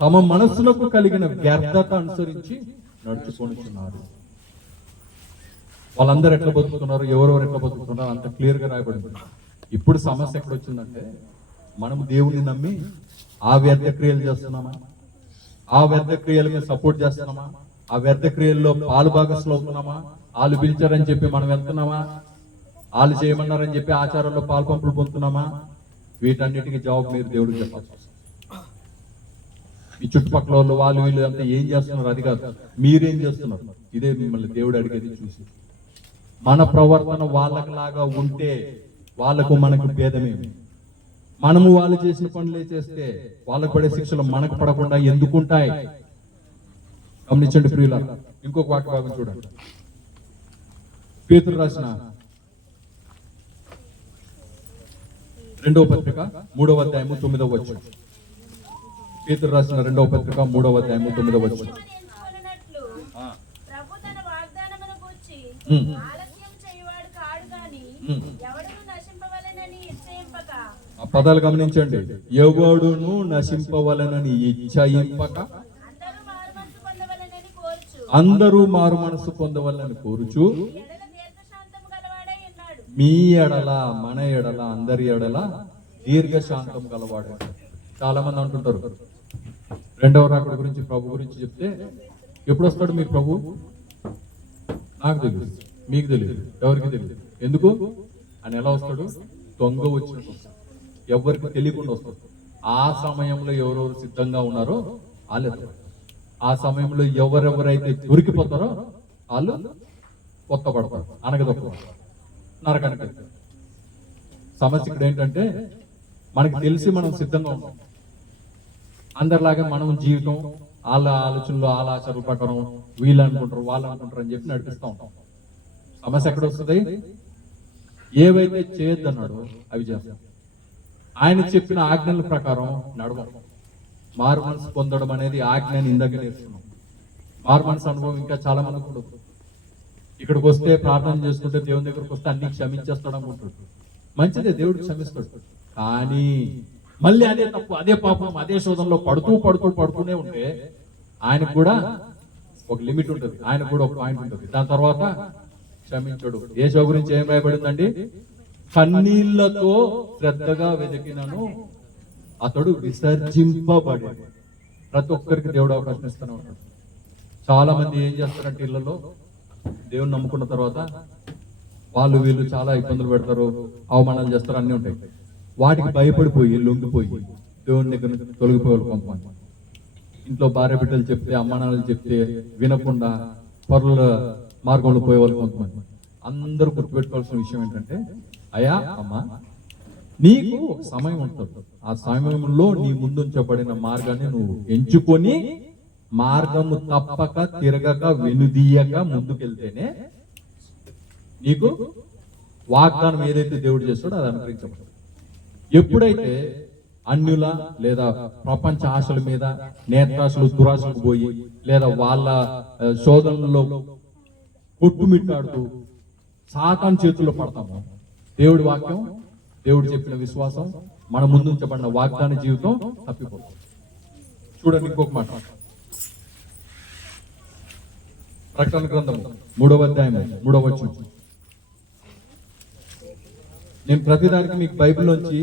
తమ మనస్సులకు కలిగిన వ్యర్థత అనుసరించి నడుచుకొనుచున్నారు. వాళ్ళందరూ ఎట్లా బతుకుతున్నారు, ఎవరెవరు ఎట్లా బతుకుతున్నారు అంత క్లియర్ గా రాయబడింది. ఇప్పుడు సమస్య ఎక్కడ వచ్చిందంటే, మనం దేవుని నమ్మి ఆ వ్యర్థ క్రియలు చేస్తున్నామా, ఆ వ్యర్థ క్రియల మీద సపోర్ట్ చేస్తున్నామా, ఆ వ్యర్థ క్రియల్లో పాలు భాగస్లు అవుతున్నామా, వాళ్ళు పిలిచారని చెప్పి మనం వెళ్తున్నామా, వాళ్ళు చేయమన్నారని చెప్పి ఆచారంలో పాలు పంపులు పొందుతున్నామా? వీటన్నిటికీ జవాబు మీరు దేవుడికి చెప్పాల్సి వస్తుంది. ఈ చుట్టుపక్కల వాళ్ళు వీళ్ళు అంతా ఏం చేస్తున్నారు అది కాదు, మీరేం చేస్తున్నారు, ఇదే మిమ్మల్ని దేవుడు అడిగేది. చూసి మన ప్రవర్తన వాళ్ళకిలాగా ఉంటే వాళ్ళకు మనకు భేదమేమి? మనము వాళ్ళు చేసిన పనులే చేస్తే వాళ్ళకు పడే శిక్షలు మనకు పడకుండా ఎందుకుంటాయి? గమనించండి ప్రియులారా. ఇంకొక వాక్య భాగం చూడండి, పేతురు రాసిన 2వ పత్రిక 3వ అధ్యాయము 9వ వచనం. పేతురు రాసిన 2వ పత్రిక 3వ అధ్యాయము 9వ వచనం. ఎంచుకొనున్నట్లు ప్రభు తన వాగ్దానమును గూర్చి ఆలస్యం చేయువాడు కాడు గాని ఎవడును నశింపవలెనని నిశ్చయింపక. ఆ పదాలు గమనించండి, ఎవడును నశింపవలెనని ఇచ్చయింపక, అందరూ మారు మనసు పొందవలని కోరుచు, మీ ఎడల, మన ఎడల, అందరి ఎడల దీర్ఘశాంతం గలవాడు. చాలా మంది అంటుంటారు, రెండవ రాకడ గురించి, ప్రభు గురించి చెప్తే, ఎప్పుడు వస్తాడు మీ ప్రభు? నాకు తెలియదు, మీకు తెలియదు, ఎవరికి తెలియదు. ఎందుకు అని? ఎలా వస్తాడు? దొంగ వచ్చినట్టు వస్తాడు, ఎవరికి తెలియకుండా వస్తాడు. ఆ సమయంలో ఎవరెవరు సిద్ధంగా ఉన్నారో వాళ్ళు వస్తారు. ఆ సమయంలో ఎవరెవరైతే దొరికిపోతారో వాళ్ళు కొత్తపడతారు, అనగదొక్కబడతారు, నరకానికి. సమస్య ఇక్కడ ఏంటంటే, మనకి తెలిసి మనం సిద్ధంగా ఉంటాం. అందరిలాగా మనం జీవితం వాళ్ళ ఆలోచనలు, వాళ్ళ ఆచారాల ప్రకారం వీళ్ళు అనుకుంటారు, వాళ్ళు అనుకుంటారు అని చెప్పి నడిపిస్తూ ఉంటాం. సమస్య ఎక్కడ వస్తుంది? ఏవైతే చేయొద్దన్నాడో అవి చేస్తాం. ఆయన చెప్పిన ఆజ్ఞల ప్రకారం నడవం. మారు మనసు పొందడం అనేది ఆజ్ఞని ఇందాక నేర్చుకున్నాం. మారు మనసు అనుభవం ఇంకా చాలా మందికి ఉండదు. ఇక్కడికి వస్తే ప్రార్థన చేసుకుంటే, దేవుని దగ్గరకు వస్తే అన్ని క్షమించేస్తాడు అనుకుంటాడు. మంచిదే, దేవుడు క్షమిస్తాడు. కానీ మళ్ళీ అదే తప్పు, అదే పాపం, అదే శోధనలో పడుతూనే ఉంటే ఆయనకు కూడా ఒక లిమిట్ ఉంటుంది, ఆయనకు కూడా ఒక పాయింట్ ఉంటుంది. దాని తర్వాత క్షమించడు. యేసు గురించి ఏం రాయబడిందండి? కన్నీళ్లతో శ్రద్ధగా వెతికినను అతడు విసర్జింపబడాడు. ప్రతి ఒక్కరికి దేవుడు అవకాశం ఇస్తూనే ఉంటాడు. చాలా మంది ఏం చేస్తారంటే, ఇళ్లలో దేవుని నమ్ముకున్న తర్వాత వాళ్ళు వీళ్ళు చాలా ఇబ్బందులు పెడతారు, అవమానాలు చేస్తారు, అన్నీ ఉంటాయి. వాటికి భయపడిపోయి లొంగిపోయి దేవుని దగ్గర నుంచి తొలగిపోవాలి కొంతమంది. ఇంట్లో భార్య బిడ్డలు చెప్తే, అమ్మానాలు చెప్తే వినకుండా పరుల మార్గంలో పోయేవాళ్ళు కొంతమంది. అందరూ గుర్తుపెట్టుకోవాల్సిన విషయం ఏంటంటే, అయ్యా అమ్మా, నీకు ఒక సమయం ఉంటుంది. ఆ సమయంలో నీ ముందుంచబడిన మార్గాన్ని నువ్వు ఎంచుకొని మార్గము తప్పక తిరగక వెనుదీయక ముందుకెళ్తేనే నీకు వాగ్దానం ఏదైతే దేవుడు చేస్తాడో అది అనుగ్రహించబడదు. ఎప్పుడైతే అన్యుల లేదా ప్రపంచ ఆశల మీద, నేత్రాశలు దురాశలకు పోయి లేదా వాళ్ళ శోధనలో కొట్టుమిట్టాడుతూ సాతాను చేతుల్లో పడతాము, దేవుడి వాక్యం, దేవుడు చెప్పిన విశ్వాసం, మన ముందుంచబడిన వాగ్దాన జీవితం తప్పిపోతుంది. చూడండి ఇంకొక మాట, ప్రకటన గ్రంథం 3వ అధ్యాయం 3వ వచనం. నేను ప్రతిదానికి మీకు బైబిల్లోంచి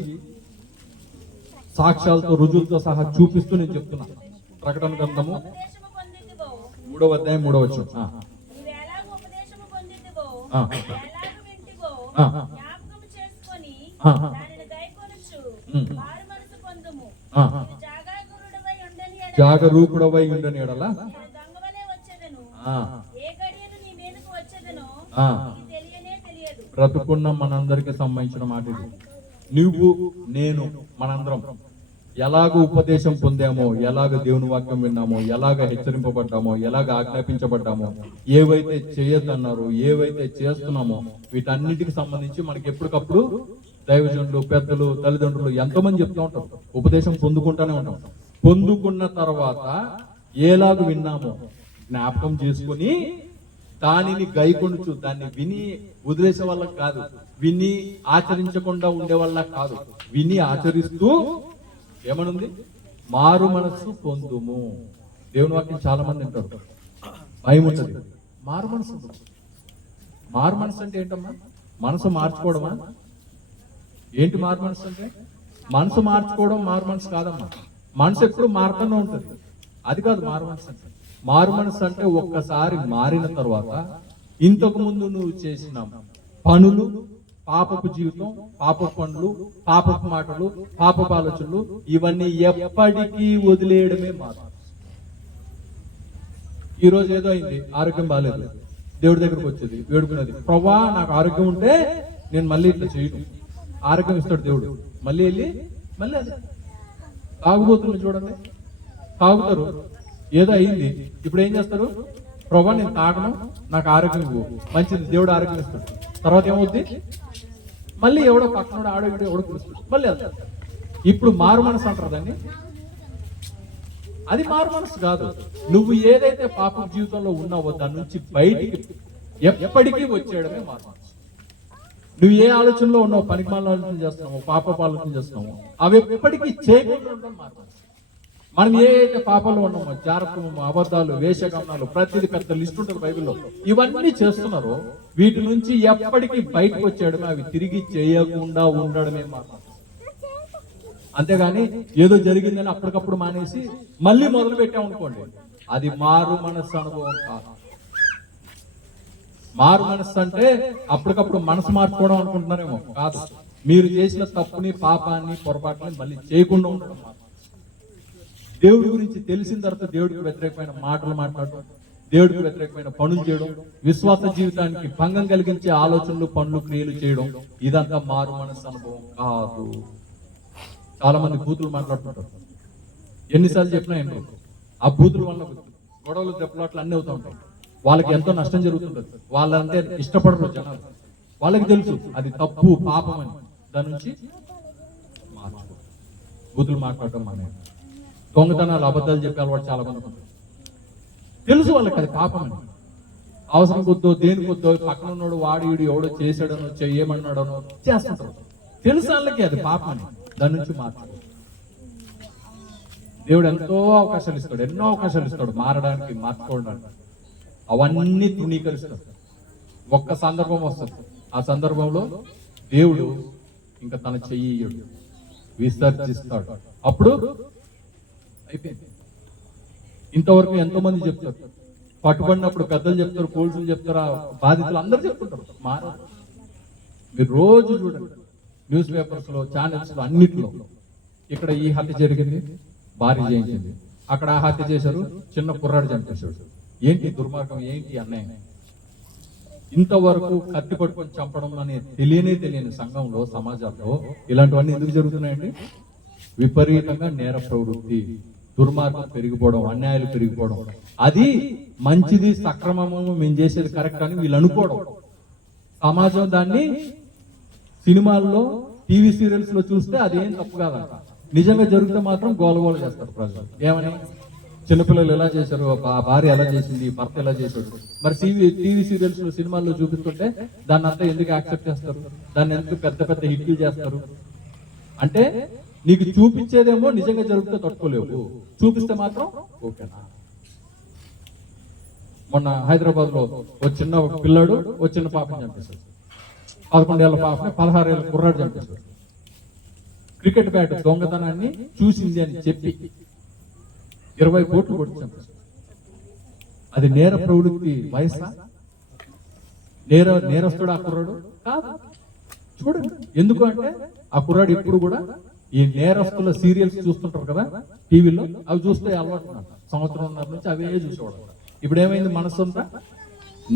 సాక్ష్యాలతో రుజువులతో సహా చూపిస్తూ నేను చెప్తున్నా. ప్రకటన గ్రంథము ఉపదేశము పొందితివో, 3వ అధ్యాయం 3వ వచనం. నీవెలాగూ ఉపదేశము పొందితివో, ఆ. ఎలాగూ వింటివో, ఆ. జ్ఞాపకము చేసుకొని ఆ. దానిని గైకొనుచు మారు మనసు పొందుము. ఆ. నీవు జాగరూకుడవై ఉండని ఎడల జాగరూకుడవై ఉండని ఎడల నేను దొంగవలే వచ్చేదను. ఆ. ఏ గడియను నీ మీదకు వచ్చేదనో ఆ. నీకు తెలియనే తెలియదు. బ్రతుకున్న మనందరికి సంబంధించిన మాట ఇది. నువ్వు నేను మనందరం ఎలాగ ఉపదేశం పొందామో, ఎలాగ దేవుని వాక్యం విన్నామో, ఎలాగ హెచ్చరింపబడ్డామో, ఎలాగ ఆజ్ఞాపించబడ్డామో, ఏవైతే చేయొద్దన్నారో, ఏవైతే చేస్తున్నామో వీటన్నిటికి సంబంధించి మనకి ఎప్పటికప్పుడు దైవజనులు, పెద్దలు, తల్లిదండ్రులు ఎంతోమంది చెప్తూ ఉంటారు. ఉపదేశం పొందుకుంటానే ఉంటాం. పొందుకున్న తర్వాత ఎలాగ విన్నామో జ్ఞాపకం చేసుకుని దానిని గైకొనుచు, దాన్ని విని వదిలేసే వాళ్ళకి కాదు, విని ఆచరించకుండా ఉండే వాళ్ళకి కాదు, విని ఆచరిస్తూ ఏమనుంది, మారు మనస్సు పొందుము. దేవుని వాక్యం చాలా మంది అంటారు, భయం ఉంటుంది. మారు మనసు ఉండదు. మారు మనసు అంటే ఏంటమ్మా? మనసు మార్చుకోవడమా? ఏంటి మారు మనసు అంటే? మనసు మార్చుకోవడం మారు మనసు కాదమ్మా. మనసు ఎప్పుడు మారుతూనే ఉంటుంది, అది కాదు మారు మనసు అంటే. మారు మనసు అంటే ఒక్కసారి మారిన తర్వాత ఇంతకు ముందు నువ్వు చేసిన పనులు, పాపపు జీవితం, పాపపు పనులు, పాపపు మాటలు, పాపపు ఆలోచనలు, ఇవన్నీ ఎప్పటికీ వదిలేయడమే మారు. ఈ రోజు ఏదో అయింది, ఆరోగ్యం బాగాలేదు, దేవుడి దగ్గరకు వచ్చేది, వేడుకున్నది, ప్రభా నాకు ఆరోగ్యం ఉంటే నేను మళ్ళీ ఇట్లా చేయను. ఆరోగ్యం ఇస్తాడు దేవుడు, మళ్ళీ వెళ్ళి మళ్ళీ అదే తాగుబోతులు చూడండి, తాగుతారు, ఏదో అయింది, ఇప్పుడు ఏం చేస్తారు, ప్రభా నేను తాగను, నాకు ఆరోగ్యం ఇవ్వు, మంచిది, దేవుడు ఆరోగ్యం ఇస్తాడు. తర్వాత ఏమవుద్ది, మళ్ళీ ఎవడో పక్కన ఆడో వీడో ఎవడో పిలుస్తాడు, మళ్ళీ వెళ్తాడు. ఇప్పుడు మారు మనసు అంటారు దాన్ని. అది మారు మనసు కాదు. నువ్వు ఏదైతే పాప జీవితంలో ఉన్నావో దాని నుంచి బయటికి ఎప్పటికీ వచ్చేయడమే మారు మనసు. నువ్వు ఏ ఆలోచనలో ఉన్నావు, పనికిమాల ఆలోచన చేస్తున్నావు, పాపపు ఆలోచన చేస్తున్నావు, అవి ఎప్పటికీ చేయకుండా ఉండడం మారు మనసు. మనం ఏ అయితే పాపాలు ఉన్నామో, జారత్వము, అబద్ధాలు, వేషగమనాలు, ప్రతిది పెద్ద లిస్ట్ ఉంటుంది బైబిల్లో, ఇవన్నీ చేస్తున్నారో వీటి నుంచి ఎప్పటికీ బయటకు వచ్చేయడమే, అవి తిరిగి చేయకుండా ఉండడమే మాత్రం. అంతేగాని ఏదో జరిగిందని అప్పటికప్పుడు మానేసి మళ్ళీ మొదలు పెట్టామనుకోండి, అది మారు మనస్సు అనుభవం కాదు. మారు మనస్సు అంటే అప్పటికప్పుడు మనసు మార్చుకోవడం అనుకుంటున్నారేమో, కాదు. మీరు చేసిన తప్పుని, పాపాన్ని, పొరపాటుని మళ్ళీ చేయకుండా ఉండడం మాత్రం. దేవుడి గురించి తెలిసిన తర్వాత దేవుడికి వ్యతిరేకమైన మాటలు మాట్లాడడం, దేవుడికి వ్యతిరేకమైన పనులు చేయడం, విశ్వాస జీవితానికి భంగం కలిగించే ఆలోచనలు, పనులు, క్రియలు చేయడం, ఇదంతా మారు మనస్సు అనుభవం కాదు. చాలా మంది బూతులు మాట్లాడుతుంటారు, ఎన్నిసార్లు చెప్పినా ఏంటో ఆ బూతుల వల్ల గొడవలు, దెబ్బలాట్లు అన్నీ అవుతూ ఉంటాయి. వాళ్ళకి ఎంతో నష్టం జరుగుతుంటుంది. వాళ్ళంటే ఇష్టపడరు జనాలు, వాళ్ళకి తెలుసు అది తప్పు, పాపం అని. దాని నుంచి మార్చుకో, బూతులు మాట్లాడటం మానేయండి. దొంగతనాలు, అబద్ధాలు చెప్పే అలవాటు చాలా మంది ఉంటారు. తెలుసు వాళ్ళకి అది పాపం అని. అవసరం కొద్దో, దేని కొద్దో, పక్కన ఉన్నాడు వాడు వీడు ఎవడో చేశాడనో, చేయమన్నాడనో చేస్తుంటారు. తెలుసు వాళ్ళకి అది పాపం అని. దాని నుంచి మార్చుకో. దేవుడు ఎంతో అవకాశాలు ఇస్తాడు, ఎన్నో అవకాశాలు ఇస్తాడు మారడానికి, మార్చుకోవడానికి. అవన్నీ తృణీకరిస్తాడు. ఒక్క సందర్భం వస్తుంది, ఆ సందర్భంలో దేవుడు ఇంకా తన చెయ్యి విసర్జిస్తాడు. అప్పుడు అయిపోయింది. ఇంతవరకు ఎంతో మంది చెప్తారు, పట్టుబడినప్పుడు పెద్దలు చెప్తారు, పోలీసులు చెప్తారు, ఆ బాధితులు అందరూ చెప్తుంటారు. మారదు. మీరు రోజు చూడండి న్యూస్ పేపర్స్ లో, ఛానల్స్ లో, అన్నిట్లో ఇక్కడ ఈ హత్య జరిగింది, భార్య చేయించింది, అక్కడ ఆ హత్య చేశారు, చిన్న కుర్రాడు చంపేశాడు. ఏంటి దుర్మార్గం, ఏంటి అన్యాయం? ఇంతవరకు కత్తి పట్టుకొని చంపడం అనే తెలియని సంఘంలో, సమాజంలో ఇలాంటివన్నీ ఎందుకు జరుగుతున్నాయండి? విపరీతంగా నేర ప్రవృత్తి, దుర్మార్గం పెరిగిపోవడం, అన్యాయాలు పెరిగిపోవడం. అది మంచిది, సక్రమము, మేము చేసేది కరెక్ట్ అని వీళ్ళు అనుకోవడం. సమాజం దాన్ని సినిమాల్లో, టీవీ సీరియల్స్ లో చూస్తే అదేం తప్పు కాదంట. నిజంగా జరిగితే మాత్రం గోలగోల చేస్తారు ప్రజలు. ఏమని? చిన్నపిల్లలు ఎలా చేశారు, భార్య ఎలా చేసింది, భర్త ఎలా చేశాడు. మరి టీవీ సీరియల్స్ లో, సినిమాల్లో చూపిస్తుంటే దాన్ని అంతా ఎందుకు యాక్సెప్ట్ చేస్తారు? దాన్ని ఎందుకు పెద్ద పెద్ద హిట్లు చేస్తారు? అంటే నీకు చూపించేదేమో నిజంగా జరిగితే తట్టుకోలేవు, చూపిస్తే మాత్రం ఓకేనా? మొన్న హైదరాబాద్ లో ఒక చిన్న పిల్లాడు, ఒక చిన్న పాపని చంపేశాడు. 11 ఏళ్ల పాపని 16 ఏళ్ల కుర్రాడు చంపేశాడు. క్రికెట్ బ్యాట్ దొంగతనాన్ని చూసింది అని చెప్పి 20 కోట్లు కొట్టి చంపేశాడు. అది నేర ప్రవృత్తి వయసా? నేరస్తుడు ఆ కుర్రాడు కాదు. చూడండి, ఎందుకు అంటే ఆ కుర్రాడు ఎప్పుడు కూడా ఈ నేరస్తుల సీరియల్స్ చూస్తుంటారు కదా టీవీలో, అవి చూస్తే అలవాటు. సంవత్సరంన్నర నుంచి అవే చూసేవాడు. ఇప్పుడు ఏమైంది? మనసంతా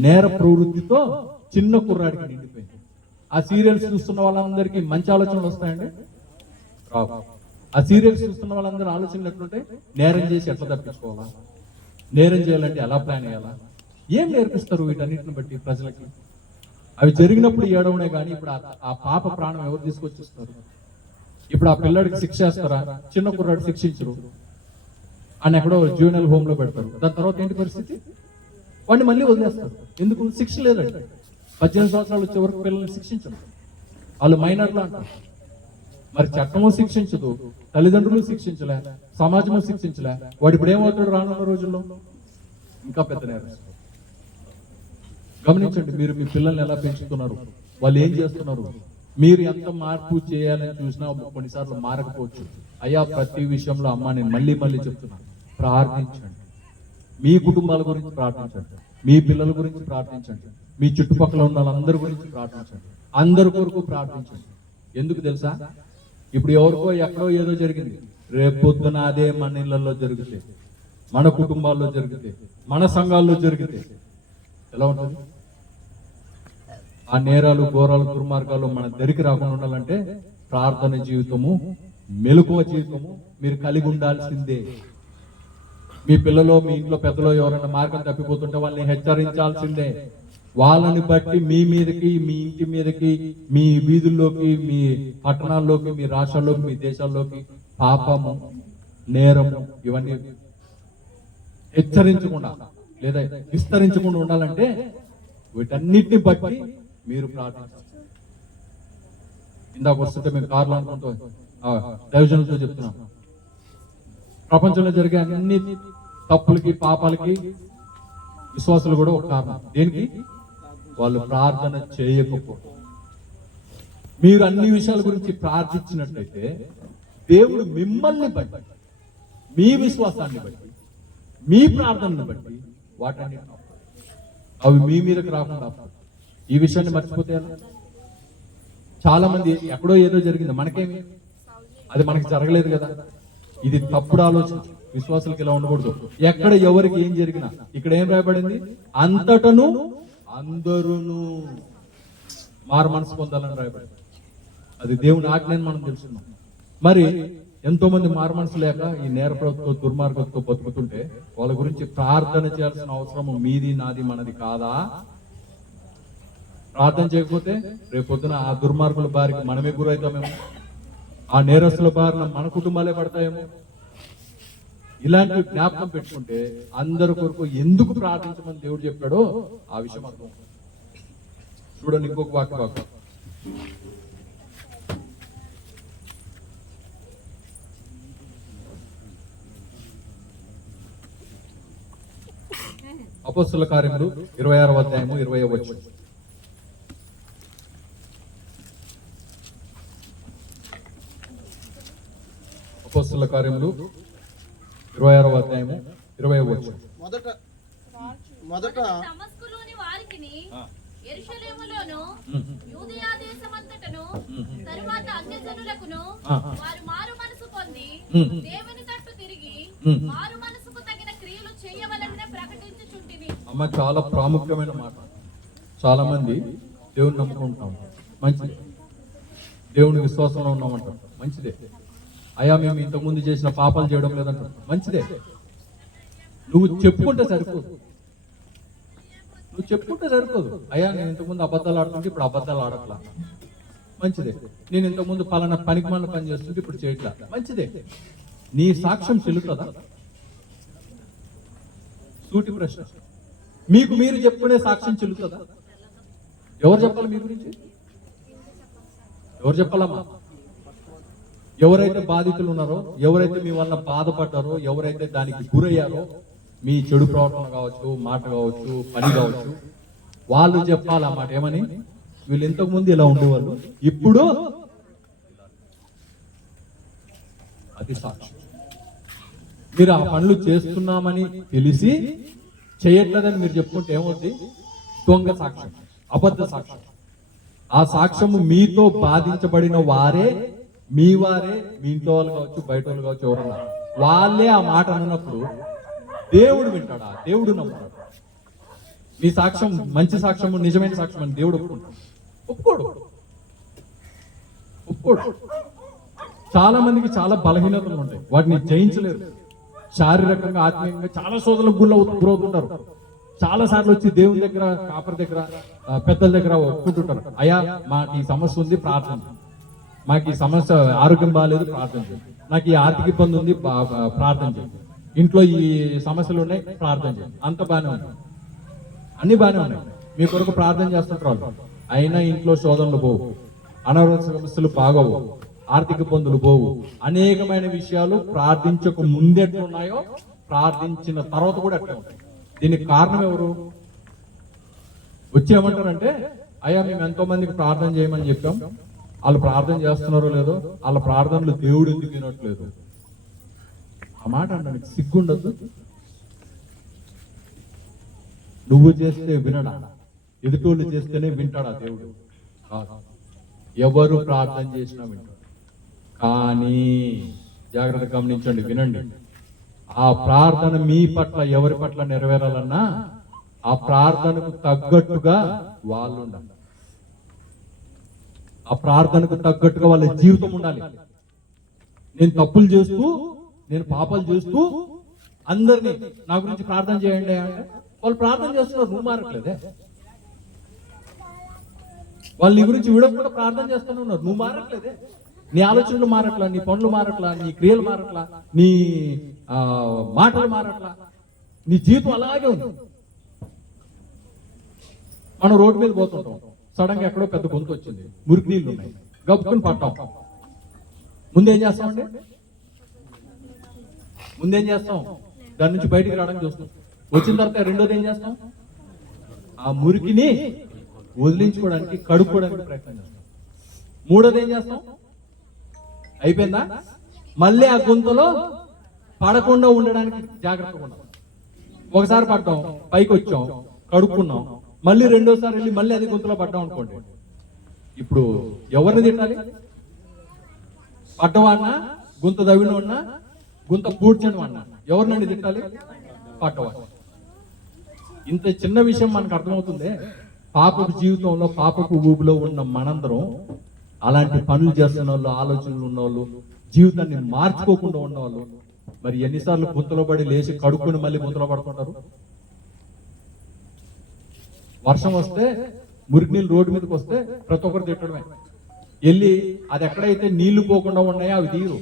నేర ప్రవృత్తితో చిన్న కుర్రాడికి నిండిపోయింది. ఆ సీరియల్స్ చూస్తున్న వాళ్ళందరికీ మంచి ఆలోచనలు వస్తాయండి? రావు. ఆ సీరియల్స్ చూస్తున్న వాళ్ళందరూ ఆలోచనలు ఎట్లుంటాయి? నేరం చేసి ఎట్లా తప్పించుకోవాలా, నేరం చేయాలంటే ఎలా ప్లాన్ చేయాలా, ఏం నేర్పిస్తారు వీటన్నిటిని బట్టి ప్రజలకి? అవి జరిగినప్పుడు ఏడవనే కానీ ఇప్పుడు ఆ పాప ప్రాణం ఎవరు తీసుకొచ్చిస్తారు? ఇప్పుడు ఆ పిల్లాడికి శిక్ష వేస్తారా? చిన్న కుర్రాడు శిక్షించరు, అని ఎక్కడో జ్యూవెనల్ హోమ్ లో పెడతారు. దాని తర్వాత ఏంటి పరిస్థితి? వాడిని మళ్ళీ వదిలేస్తారు. ఎందుకు? శిక్ష లేదండి. 18 సంవత్సరాలు వచ్చే వరకు పిల్లల్ని శిక్షించరు, వాళ్ళు మైనర్లు అంటారు. మరి చట్టము శిక్షించదు, తల్లిదండ్రులు శిక్షించలే, సమాజము శిక్షించలే. వాడు ఇప్పుడు ఏమవుతాడు రానున్న రోజుల్లో? ఇంకా పెద్ద నేరస్తుడు. గమనించండి, మీరు మీ పిల్లల్ని ఎలా పెంచుతున్నారు, వాళ్ళు ఏం చేస్తున్నారు. మీరు ఎంత మార్పు చేయాలని చూసినా కొన్నిసార్లు మారకపోవచ్చు. అయ్యా, ప్రతి విషయంలో అమ్మ నేను మళ్ళీ చెప్తున్నాను, ప్రార్థించండి. మీ కుటుంబాల గురించి ప్రార్థించండి, మీ పిల్లల గురించి ప్రార్థించండి, మీ చుట్టుపక్కల ఉన్న వాళ్ళందరి గురించి ప్రార్థించండి, అందరి కొరకు ప్రార్థించండి. ఎందుకు తెలుసా? ఇప్పుడు ఎవరికో ఎక్కడో ఏదో జరిగింది, రేపొద్దున అదే మన ఇళ్లలో జరిగితే, మన కుటుంబాల్లో జరిగితే, మన సంఘాల్లో జరిగితే ఎలా ఉంటుంది? ఆ నేరాలు, ఘోరాలు, దుర్మార్గాలు మన దరికి రాకుండా ఉండాలంటే ప్రార్థన జీవితము, మెలకువ జీవితము మీరు కలిగి ఉండాల్సిందే. మీ పిల్లలు, మీ ఇంట్లో పెద్దలో ఎవరైనా మార్గం తప్పిపోతుంటే వాళ్ళని హెచ్చరించాల్సిందే. వాళ్ళని బట్టి మీ మీదకి, మీ ఇంటి మీదకి, మీ వీధుల్లోకి, మీ పట్టణాల్లోకి, మీ రాష్ట్రాల్లోకి, మీ దేశాల్లోకి పాపము, నేరము ఇవన్నీ హెచ్చరించకుండా లేదా విస్తరించకుండా ఉండాలంటే వీటన్నిటిని బట్టి మీరు ప్రార్థించాలి. ఇందాక వస్తుంటే మేము కార్లు అనుకుంటూ దైవజనులతో చెప్తున్నాం, ప్రపంచంలో జరిగే అన్ని తప్పులకి, పాపాలకి విశ్వాసులు కూడా ఒక కారణం. దేనికి? వాళ్ళు ప్రార్థన చేయకపోవడం. మీరు అన్ని విషయాల గురించి ప్రార్థించినట్లయితే దేవుడు మిమ్మల్ని బట్టి, మీ విశ్వాసాన్ని బట్టి, మీ ప్రార్థనను బట్టి వాటన్ని అవి మీ మీదకి రాకుండా. ఈ విషయాన్ని మర్చిపోతే చాలా మంది ఎక్కడో ఏదో జరిగింది, మనకేమి, అది మనకి జరగలేదు కదా. ఇది తప్పుడు ఆలోచన. విశ్వాసులకు ఇలా ఉండకూడదు. ఎక్కడ ఎవరికి ఏం జరిగినా ఇక్కడ ఏం రాయబడింది? అంతటను అందరూను మారు మనసు పొందాలని రాయబడింది. అది దేవుని ఆజ్ఞని మనం తెలుసుకున్నాం. మరి ఎంతో మంది మారు మనసు లేక ఈ నేరప్రవృత్తితో, దుర్మార్గంతో బతుకుతుంటే వాళ్ళ గురించి ప్రార్థన చేయాల్సిన అవసరం మీది, నాది, మనది కాదా? ప్రార్థన చేయకపోతే రేపొద్దున ఆ దుర్మార్గుల బారికి మనమే గురవుతామేమో, ఆ నేరస్తుల బారిన మన కుటుంబాలే పడతాయేమో. ఇలాంటి జ్ఞాపకం పెట్టుకుంటే అందరి కొరకు ఎందుకు ప్రార్థించమని దేవుడు చెప్పాడో ఆ విషయం అర్థం. చూడండి ఇంకొక వాక్యం. అపోస్తలుల కార్యములు 26వ అధ్యాయము 20వ వచనం. అపోస్తలుల కార్యములు 26వ అధ్యాయము 20వ వచనం. మొదట దమస్కులోని వారికిని యెరూషలేములోను యూదయా దేశమంతటను తరువాత అన్యజనులకును వారు మారు మనసు పొంది దేవుని తట్టు తిరిగి మారు మనసుకు తగిన క్రియలు చేయవలెనని ప్రకటించుచుంటిని. అమ్మ చాలా ప్రాముఖ్యమైన మాట. చాలా మంది దేవుని నమ్ముకుంటాం, మంచిదే. దేవుని విశ్వాసంలో ఉన్నామంటారు, మంచిదే. అయ్యా మేము ఇంతకుముందు చేసిన పాపాలు చేయడం లేదంటారు, మంచిదే. నువ్వు చెప్పుకుంటే సరిపోదు, నువ్వు చెప్పుకుంటే సరిపోదు. అయ్యా నేను ఇంతకుముందు అబద్ధాలు ఆడుతుంటే ఇప్పుడు అబద్ధాలు ఆడట్లా, మంచిదే. నేను ఇంతకుముందు పలానా పనికి మన పని చేస్తుంటే ఇప్పుడు చేయట్లా, మంచిదే. నీ సాక్ష్యం చెల్లుతుందా? సూటి ప్రశ్న. మీకు మీరు చెప్పుకునే సాక్ష్యం చెల్లుతుందా? ఎవరు చెప్పాలి మీ గురించి? ఎవరు చెప్పాలమ్మా? ఎవరైతే బాధితులు ఉన్నారో, ఎవరైతే మీ వల్ల బాధపడ్డారో, ఎవరైతే దానికి గురయ్యారో, మీ చెడు ప్రవర్తన కావచ్చు, మాట కావచ్చు, పని కావచ్చు, వాళ్ళు చెప్పాలన్నమాట. ఏమని? వీళ్ళు ఇంతకు ముందు ఇలా ఉండేవాళ్ళు, ఇప్పుడు అది సాక్ష్యం. మీరు ఆ పనులు చేస్తున్నామని తెలిసి చేయట్లేదని మీరు చెప్పుకుంటే ఏమవుతుంది? దొంగ సాక్ష్యం, అబద్ధ సాక్ష్యం. ఆ సాక్ష్యము మీతో బాధించబడిన వారే, మీ వారే, మీ ఇంట్లో వాళ్ళు కావచ్చు, బయట వాళ్ళు కావచ్చు, ఎవరన్నా వాళ్ళే ఆ మాట అన్నప్పుడు దేవుడు వింటాడా? దేవుడు నమ్ముతాడు. మీ సాక్ష్యం మంచి సాక్ష్యము, నిజమైన సాక్ష్యం అని దేవుడు ఒప్పుకుంటాడు? ఒప్పుకోడు. చాలా మందికి చాలా బలహీనతలు ఉంటాయి, వాటిని జయించలేరు. శారీరకంగా, ఆత్మీయంగా చాలా శోధనలకు గురవుతుంటారు. చాలా సార్లు వచ్చి దేవుని దగ్గర, కాపరి దగ్గర, పెద్దల దగ్గర ఒప్పుకుంటుంటారు. అయ్యా మాకు ఈ సమస్య ఉంది, ప్రార్థన చేయండి. మాకు ఈ సమస్య ఆరోగ్యం బాగాలేదు, ప్రార్థన చేయండి. నాకు ఈ ఆర్థిక ఇబ్బంది ఉంది, ప్రార్థన చేయండి. ఇంట్లో ఈ సమస్యలు ఉన్నాయి, ప్రార్థన చేయండి. అంత బాగానే ఉంది, అన్ని బాగానే ఉన్నాయి. మీ కొరకు ప్రార్థన చేస్తుంటారు వాళ్ళు. అయినా ఇంట్లో శోధనలు పోవు, అనారోగ్య సమస్యలు బాగోవు, ఆర్థిక ఇబ్బందులు పోవు. అనేకమైన విషయాలు ప్రార్థించక ముందు ఎట్లున్నాయో ప్రార్థించిన తర్వాత కూడా అట్లా ఉంటాయి. దీనికి కారణం ఎవరు? వచ్చి ఏమంటారంటే, అయ్యా మేము ఎంతో మందికి ప్రార్థన చేయమని చెప్పాం, వాళ్ళు ప్రార్థన చేస్తున్నారో లేదో, వాళ్ళ ప్రార్థనలు దేవుడు ఎందుకు వినట్లేదు. ఆ మాట అంటానికి సిగ్గుండదు. నువ్వు చేస్తే వినడా? ఎదుటోళ్ళు చేస్తేనే వింటాడా దేవుడు? కాదు. ఎవరు ప్రార్థన చేసినా వింటాడు. కానీ జాగ్రత్త గమనించండి, వినండి. ఆ ప్రార్థన మీ పట్ల, ఎవరి పట్ల నెరవేరాలన్నా ఆ ప్రార్థనకు తగ్గట్టుగా వాళ్ళు ఉండాలి. ఆ ప్రార్థనకు తగ్గట్టుగా వాళ్ళ జీవితం ఉండాలి. నేను తప్పులు చేస్తూ, నేను పాపాలు చేస్తూ అందరినీ నా గురించి ప్రార్థన చేయండి అంటే వాళ్ళు ప్రార్థన చేస్తున్నారు, నువ్వు మారట్లేదే. వాళ్ళు నీ గురించి విడకుండా ప్రార్థన చేస్తూనే ఉన్నారు, నువ్వు మారట్లేదే. నీ ఆలోచనలు మారట్లా, నీ పనులు మారట్లా, నీ క్రియలు మారట్లా, నీ మాటలు మారట్లా, నీ జీవితం అలాగే ఉంది. మనం రోడ్డు మీద పోతుంటాం, సడన్ గా ఎక్కడో పెద్ద గొంతు వచ్చింది, మురికి నీళ్ళు ఉన్నాయి, గప్పుకుని పట్టాం. ముందేం చేస్తామండి? ముందేం చేస్తాం? దాని నుంచి బయటికి రావడానికి చూస్తాం. వచ్చిన తర్వాత రెండోది ఏం చేస్తాం? ఆ మురికిని వదిలించుకోవడానికి, కడుక్కోవడానికి ప్రయత్నం చేస్తాం. మూడోది ఏం చేస్తాం? అయిపోయిందా, మళ్ళీ ఆ గుంతలో పడకుండా ఉండడానికి జాగ్రత్తగా ఉన్నాం. ఒకసారి పడ్డాం, పైకి వచ్చాం, కడుక్కున్నాం, మళ్ళీ రెండోసారి వెళ్ళి మళ్ళీ అది గుంతలో పడ్డాం అనుకోండి, ఇప్పుడు ఎవరిని తిట్టాలి? పడ్డవాడినా, గుంత దవ్వినవాడినా, గుంత పూడ్చని వాడినా, ఎవరినండి తిట్టాలి? పడ్డవాడు. ఇంత చిన్న విషయం మనకు అర్థమవుతుంది. పాపపు జీవితంలో, పాపపు ఊబిలో ఉన్న మనందరం అలాంటి పనులు చేస్తున్న వాళ్ళు, ఆలోచనలు ఉన్నవాళ్ళు, జీవితాన్ని మార్చుకోకుండా ఉన్నవాళ్ళు, మరి ఎన్నిసార్లు గుంతలో పడి లేచి కడుక్కుని మళ్ళీ గుంతలో పడుతుంటారు? వర్షం వస్తే, మురికి నీళ్ళు రోడ్డు మీదకి వస్తే ప్రతి ఒక్కరు తిట్టడమే. వెళ్ళి అది ఎక్కడైతే నీళ్లు పోకుండా ఉన్నాయో అవి తీరు,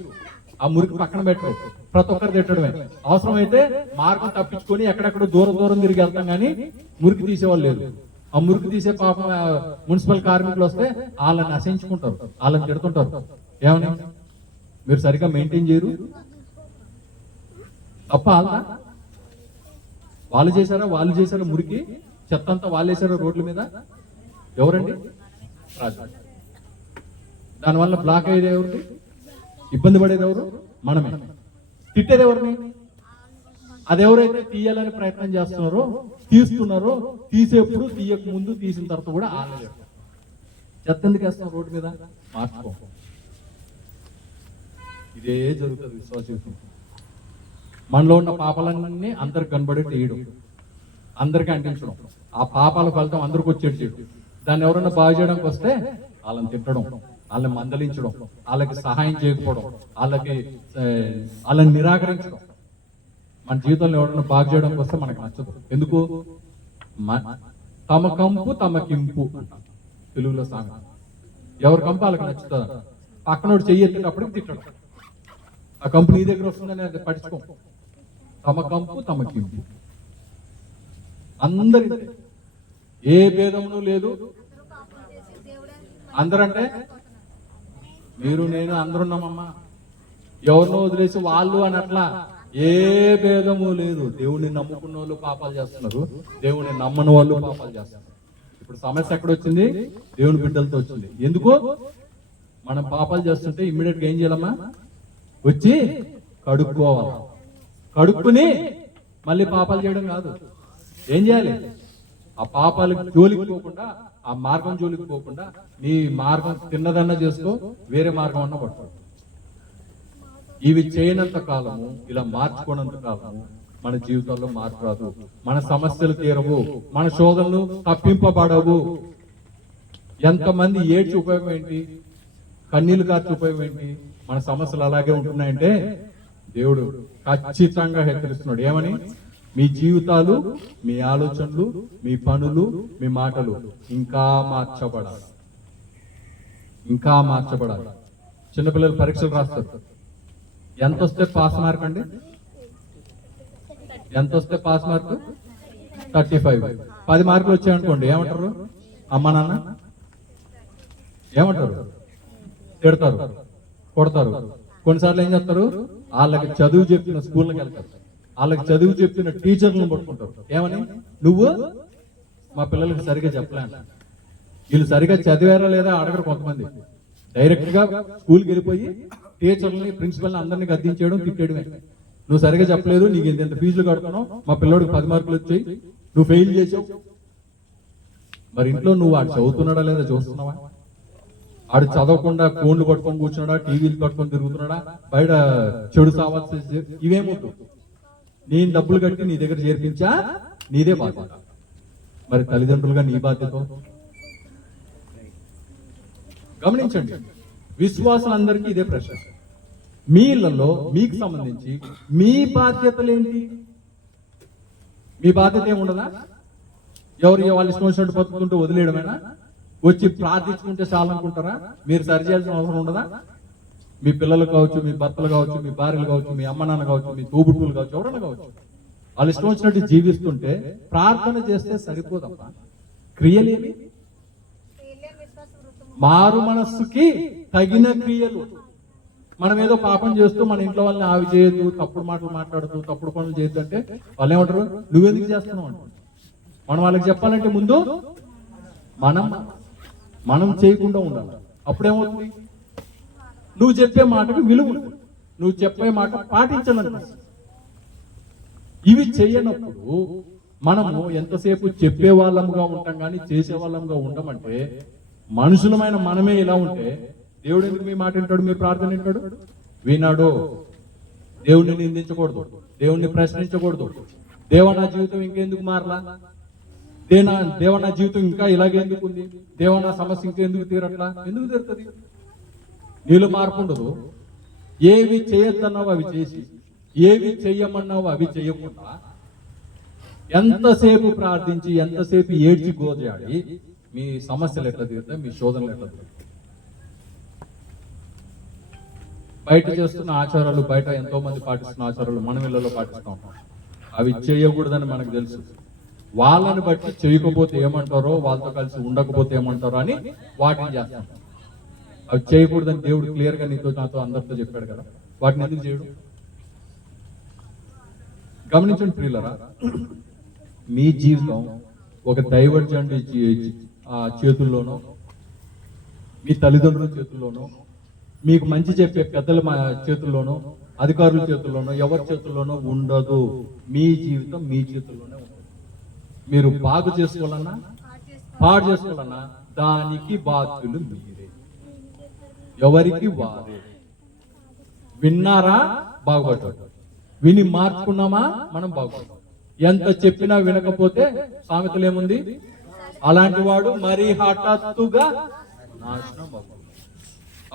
ఆ మురికి పక్కన పెట్టరు, ప్రతి ఒక్కరు తిట్టడమే. అవసరమైతే మార్గం తప్పించుకొని ఎక్కడెక్కడ దూరం దూరం తిరిగి వెళ్తాం, కానీ మురికి తీసేవాళ్ళు లేదు. ఆ మురికి తీసే పాపం మున్సిపల్ కార్మికులు వస్తే వాళ్ళని నశించుకుంటారు, వాళ్ళని తిడుతుంటారు. ఏమని? మీరు సరిగ్గా మెయింటైన్ చేయరు. తప్ప వాళ్ళు చేశారా మురికి చెత్త అంతా వాళ్ళు వేసారా రోడ్ల మీద? ఎవరండి? రాజు. దానివల్ల బ్లాక్ అయ్యేది ఎవరు? ఇబ్బంది పడేది ఎవరు? మనమే. తిట్టేది ఎవరిని? అది ఎవరైతే తీయాలని ప్రయత్నం చేస్తున్నారో, తీస్తున్నారో, తీసేప్పుడు తీయక ముందు తీసిన తర్వాత కూడా ఆలయ చెత్త ఎందుకు వేస్తాం రోడ్డు మీద? మార్చుకో. ఇదే జరుగుతుంది విశ్వాస జీవితం. మనలో ఉన్న పాపాలన్నీ అందరికి కనబడి తీయడం, అందరికీ అంటించడం, ఆ పాపాల ఫలితం అందరికి వచ్చేది చేయడం. దాన్ని ఎవరన్నా బాగు చేయడానికి వస్తే వాళ్ళని తిట్టడం, వాళ్ళని మందలించడం, వాళ్ళకి సహాయం చేయకపోవడం, వాళ్ళని నిరాకరించడం. మన జీవితంలో ఎవరైనా బాగు చేయడానికి వస్తే మనకు నచ్చదు. ఎందుకు? తమ కంపు తమకింపు అంట తెలుగులో సాంగ్. ఎవరి కంపు వాళ్ళకి నచ్చుతుంది. పక్కనోడు చెయ్యి ఎత్తేటప్పటికి తిట్టడం, ఆ కంపు నీ దగ్గర వస్తుందని అది పట్టించుకో. తమ కంపు తమకింపు. అందరి ఏ భేదమును లేదు. అందరంటే మీరు నేను అందరున్నామమ్మా. ఎవరినో వదిలేసి వాళ్ళు అని అట్లా ఏ భేదము లేదు. దేవుణ్ణి నమ్ముకున్న వాళ్ళు పాపాలు చేస్తున్నారు, దేవుణ్ణి నమ్మని వాళ్ళు పాపాలు చేస్తున్నారు. ఇప్పుడు సమస్య ఎక్కడ వచ్చింది? దేవుని బిడ్డలతో వచ్చింది. ఎందుకు? మనం పాపాలు చేస్తుంటే ఇమ్మీడియట్ గా ఏం చేయాలమ్మా? వచ్చి కడుక్కోవాలి. కడుక్కుని మళ్ళీ పాపాలు చేయడం కాదు. ఏం చేయాలి? ఆ పాపాలకు జోలికి పోకుండా, ఆ మార్గం జోలికి పోకుండా నీ మార్గం తిన్నదన్నా చేసుకో, వేరే మార్గం అన్నా పట్టుకో. ఇవి చేయనంత కాలము, ఇలా మార్చుకోనంత కాలము మన జీవితంలో మార్పు రాదు. మన సమస్యలు తీరవు, మన శోధనలు తప్పింపబడవు. ఎంతమంది ఏడ్చి ఉపయోగం ఏంటి? కన్నీళ్లు కార్చి ఉపయోగం ఏంటి? మన సమస్యలు అలాగే ఉంటున్నాయంటే దేవుడు ఖచ్చితంగా హెచ్చరిస్తున్నాడు. ఏమని? మీ జీవితాలు, మీ ఆలోచనలు, మీ పనులు, మీ మాటలు ఇంకా మార్చబడాలి. ఇంకా మార్చబడాలి. చిన్నపిల్లలు పరీక్షలు రాస్తారు. ఎంత వస్తే పాస్ మార్క్ అండి? ఎంత వస్తే పాస్ మార్క్? 35. 10 మార్కులు వచ్చాయనుకోండి, ఏమంటారు? అమ్మ నాన్న ఏమంటారు? తిడతారు, కొడతారు. కొన్నిసార్లు ఏం చేస్తారు? వాళ్ళకి చదువు చెప్పిన స్కూల్కి వెళ్తారు, వాళ్ళకి చదువు చెప్పిన టీచర్లను పట్టుకుంటారు. ఏమని? నువ్వు మా పిల్లలకి సరిగా చెప్పలే. వీళ్ళు సరిగా చదివారా లేదా అడగరు. కొంతమంది డైరెక్ట్ గా స్కూల్కి వెళ్ళిపోయి టీచర్లని, ప్రిన్సిపల్ని అందరినీ గద్దించేయడం, తిట్టేయడమే. నువ్వు సరిగా చెప్పలేదు, నీకు ఎంత ఫీజులు కడుతున్నావు, మా పిల్లోడికి 10 మార్కులు వచ్చాయి, నువ్వు ఫెయిల్ చేసావు. మరి ఇంట్లో నువ్వు ఆడు చదువుతున్నాడా లేదా చూస్తున్నావా? ఆడు చదవకుండా ఫోన్లు పట్టుకొని కూర్చున్నాడా, టీవీలు పట్టుకొని తిరుగుతున్నాడా, బయట చెడు సావాల్సి ఇవేమవుతు? నేను డబ్బులు కట్టి నీ దగ్గర చేర్పించా, నీదే బాధ్యత. మరి తల్లిదండ్రులుగా నీ బాధ్యత గమనించండి. విశ్వాసులందరికీ ఇదే ప్రశ్న. మీ ఇళ్లలో మీకు సంబంధించి మీ బాధ్యతలు ఏంటి? మీ బాధ్యత ఏముండదా? ఎవరు వాళ్ళు ఇష్టం వచ్చినట్టు బతుకుంటూ వదిలేయడమేనా? వచ్చి ప్రార్థించుకుంటే చాలనుకుంటారా? మీరు సరి చేయాల్సిన అవసరం ఉండదా? మీ పిల్లలు కావచ్చు, మీ భర్తలు కావచ్చు, మీ భార్యలు కావచ్చు, మీ అమ్మ నాన్న కావచ్చు, మీ తోబుట్టువులు కావచ్చు, ఎవరన్నా కావచ్చు, వాళ్ళు ఇష్టం వచ్చినట్టు జీవిస్తుంటే ప్రార్థన చేస్తే సరిపోదప్ప. క్రియలేవి? మారు మనస్సుకి తగిన క్రియలు. మనం ఏదో పాపం చేస్తూ మన ఇంట్లో వాళ్ళని ఆవి చేయొద్దు, తప్పుడు మాటలు మాట్లాడుతూ, తప్పుడు పనులు చేయొద్దు అంటే వాళ్ళు ఏమంటారు? నువ్వెందుకు చేస్తున్నావు అంటారు. మనం వాళ్ళకి చెప్పాలంటే ముందు మనం చేయకుండా ఉండాలి. అప్పుడేమవుతుంది? నువ్వు చెప్పే మాటకు విలువ ఉంటుంది, నువ్వు చెప్పే మాట పాటించాలంట. ఇవి చేయనప్పుడు మనము ఎంతసేపు చెప్పే వాళ్ళముగా ఉంటాం కానీ చేసే వాళ్ళముగా ఉండమంటే, మనుషులమైన మనమే ఇలా ఉంటే దేవుడు ఎందుకు మీ మాట వింటాడు? మీ ప్రార్థన వింటాడు? వినాడు. దేవుణ్ణి నిందించకూడదు, దేవుణ్ణి ప్రశ్నించకూడదు. దేవ నా జీవితం ఇంకెందుకు మారలా, దేవ నా జీవితం ఇంకా ఇలాగే ఎందుకు ఉంది, దేవ నా సమస్య ఇంకెందుకు తీరట్లా, ఎందుకు తీరుతుంది? నీళ్ళు మార్పు ఉండదు. ఏవి చేయొద్దన్నావు అవి చేసి, ఏవి చెయ్యమన్నావు అవి చెయ్యకుండా ఎంతసేపు ప్రార్థించి, ఎంతసేపు ఏడ్చి గోజాడి మీ సమస్యలు ఎట్లా తీరుతాయి, మీ శోధనలు ఎట్లా తీరుతాయి? బయట చేస్తున్న ఆచారాలు, బయట ఎంతో మంది పాటిస్తున్న ఆచారాలు మనం ఇళ్లలో పాటిస్తూ ఉంటాం. అవి చేయకూడదని మనకు తెలుసు. వాళ్ళని బట్టి చేయకపోతే ఏమంటారో, వాళ్ళతో కలిసి ఉండకపోతే ఏమంటారో అని వాటిని చేస్తాం. అవి చేయకూడదని దేవుడు క్లియర్ గా నీతో, నాతో, అందరితో చెప్పాడు కదా. వాటిని ఎందుకు చేయడు? గమనించండి ప్రియులరా, మీ జీవితం ఒక దైవజనుడి చేతుల్లోనో, మీ తల్లిదండ్రుల చేతుల్లోనో, మీకు మంచి చెప్పే పెద్దల చేతుల్లోనో అధికారుల చేతుల్లోనో ఎవరి చేతుల్లోనో ఉండదు. మీ జీవితం మీ చేతుల్లోనే ఉంటుంది. మీరు బాగు చేసుకోవాలన్నా పాడు చేసుకోవాలన్నా దానికి బాధ్యులు మీరే, ఎవరికి వారే. విన్నారా? బాగుపడ్డాడు. విని మార్చుకున్నామా? మనం బాగుపడ్డాం. ఎంత చెప్పినా వినకపోతే సామెతలు ఏముంది? అలాంటి వాడు మరీ హఠాత్తుగా నాశనం అవుతాడు.